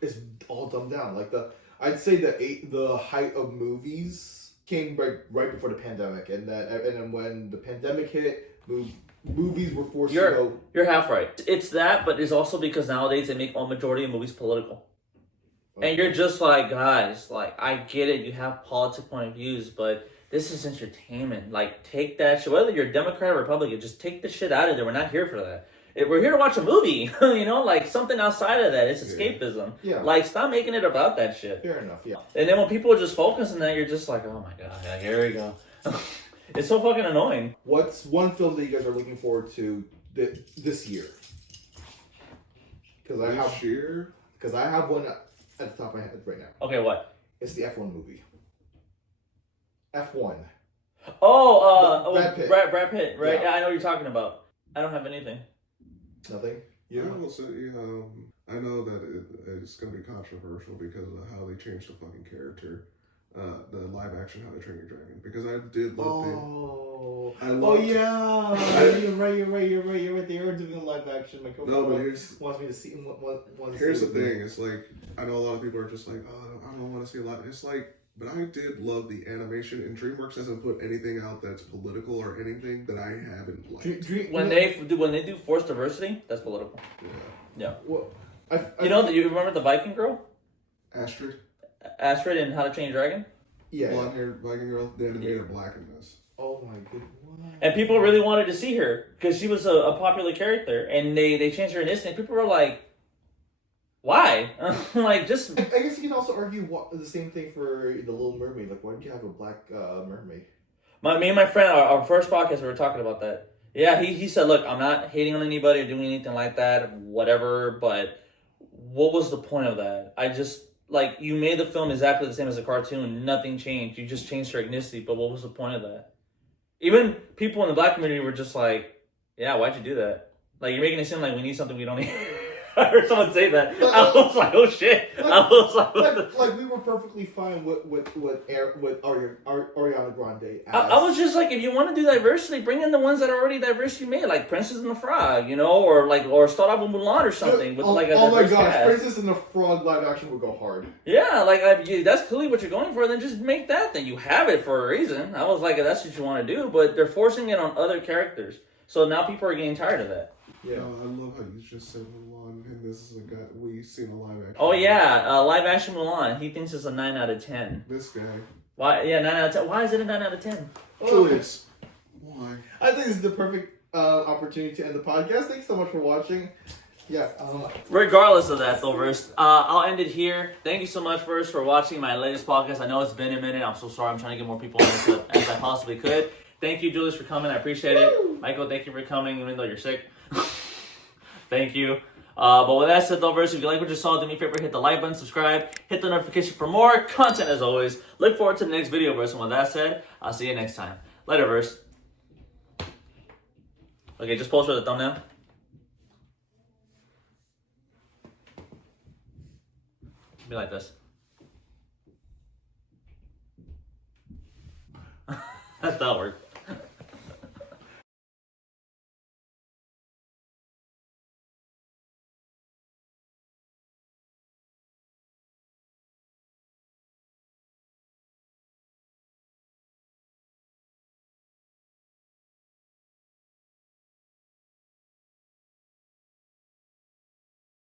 It's all dumbed down. Like I'd say the height of movies came right before the pandemic, and then when the pandemic hit, movies were forced to go. You're half right. It's that, but it's also because nowadays they make a majority of movies political, and you're just like, guys, like I get it, you have politic point of views, but this is entertainment. Like take that shit. Whether you're Democrat or Republican, just take the shit out of there. We're not here for that. We're here to watch a movie, you know, like something outside of that. It's escapism. Yeah. Like, stop making it about that shit. Fair enough, yeah. And then when people just focus on that, you're just like, oh my god, yeah, here we go. It's so fucking annoying. What's one film that you guys are looking forward to this year? Because I have one at the top of my head right now. Okay, what? It's the F1 movie. F1. Oh, Brad Pitt. Brad Pitt, right? Yeah, I know what you're talking about. I don't have anything. Nothing? Yeah, I will say, I know that it's going to be controversial because of how they changed the fucking character. The live action How to Train Your Dragon. Because I did love You're right. They are doing a live action. My girlfriend wants me to see. Here's the thing. It's like, I know a lot of people are just like, oh, I don't want to see a lot. It's like, But I did love the animation, and DreamWorks hasn't put anything out that's political or anything that I haven't liked. When they do forced diversity, that's political. Yeah. Well, you remember the Viking girl? Astrid in How to Train Your Dragon? Yeah. Blonde haired Viking girl. They made her black in this. Oh my goodness. And people really wanted to see her because she was a popular character, and they changed her in this, and people were like, why? Like, just... I guess you can also argue the same thing for The Little Mermaid. Like, why did you have a black mermaid? Me and my friend, our first podcast, we were talking about that. Yeah, he said, look, I'm not hating on anybody or doing anything like that, whatever, but what was the point of that? I just, like, you made the film exactly the same as a cartoon. Nothing changed. You just changed her ethnicity, but what was the point of that? Even people in the black community were just like, yeah, why'd you do that? Like, you're making it seem like we need something we don't need. I heard someone say that. I was like, "Oh shit!" Like we were perfectly fine with Ariana Grande. I was just like, if you want to do diversity, bring in the ones that are already diverse you made, like Princess and the Frog, or start off with Mulan or something with like a diverse cast. Princess and the Frog live action would go hard. Yeah, like that's clearly what you're going for. Then just make that. Then you have it for a reason. I was like, if that's what you want to do, but they're forcing it on other characters, so now people are getting tired of that. Yeah, I love how you just said Mulan, and this is a guy we've seen a live action. Oh yeah, live action Mulan. He thinks it's a 9 out of 10. This guy. Why? Yeah, 9 out of 10. Why is it a 9 out of 10? Julius. Why? I think this is the perfect opportunity to end the podcast. Thanks so much for watching. Yeah. Regardless of that, though, Verse, I'll end it here. Thank you so much, Verse, for watching my latest podcast. I know it's been a minute. I'm so sorry. I'm trying to get more people on this as I possibly could. Thank you, Julius, for coming. I appreciate it. Michael, thank you for coming, even though you're sick. Thank you. But with that said, though, Verse, if you like what you saw, do me a favor, hit the like button, subscribe, hit the notification for more content as always. Look forward to the next video, Verse. And with that said, I'll see you next time. Later, Verse. Okay, just pose for the thumbnail. Be like this. That'll work.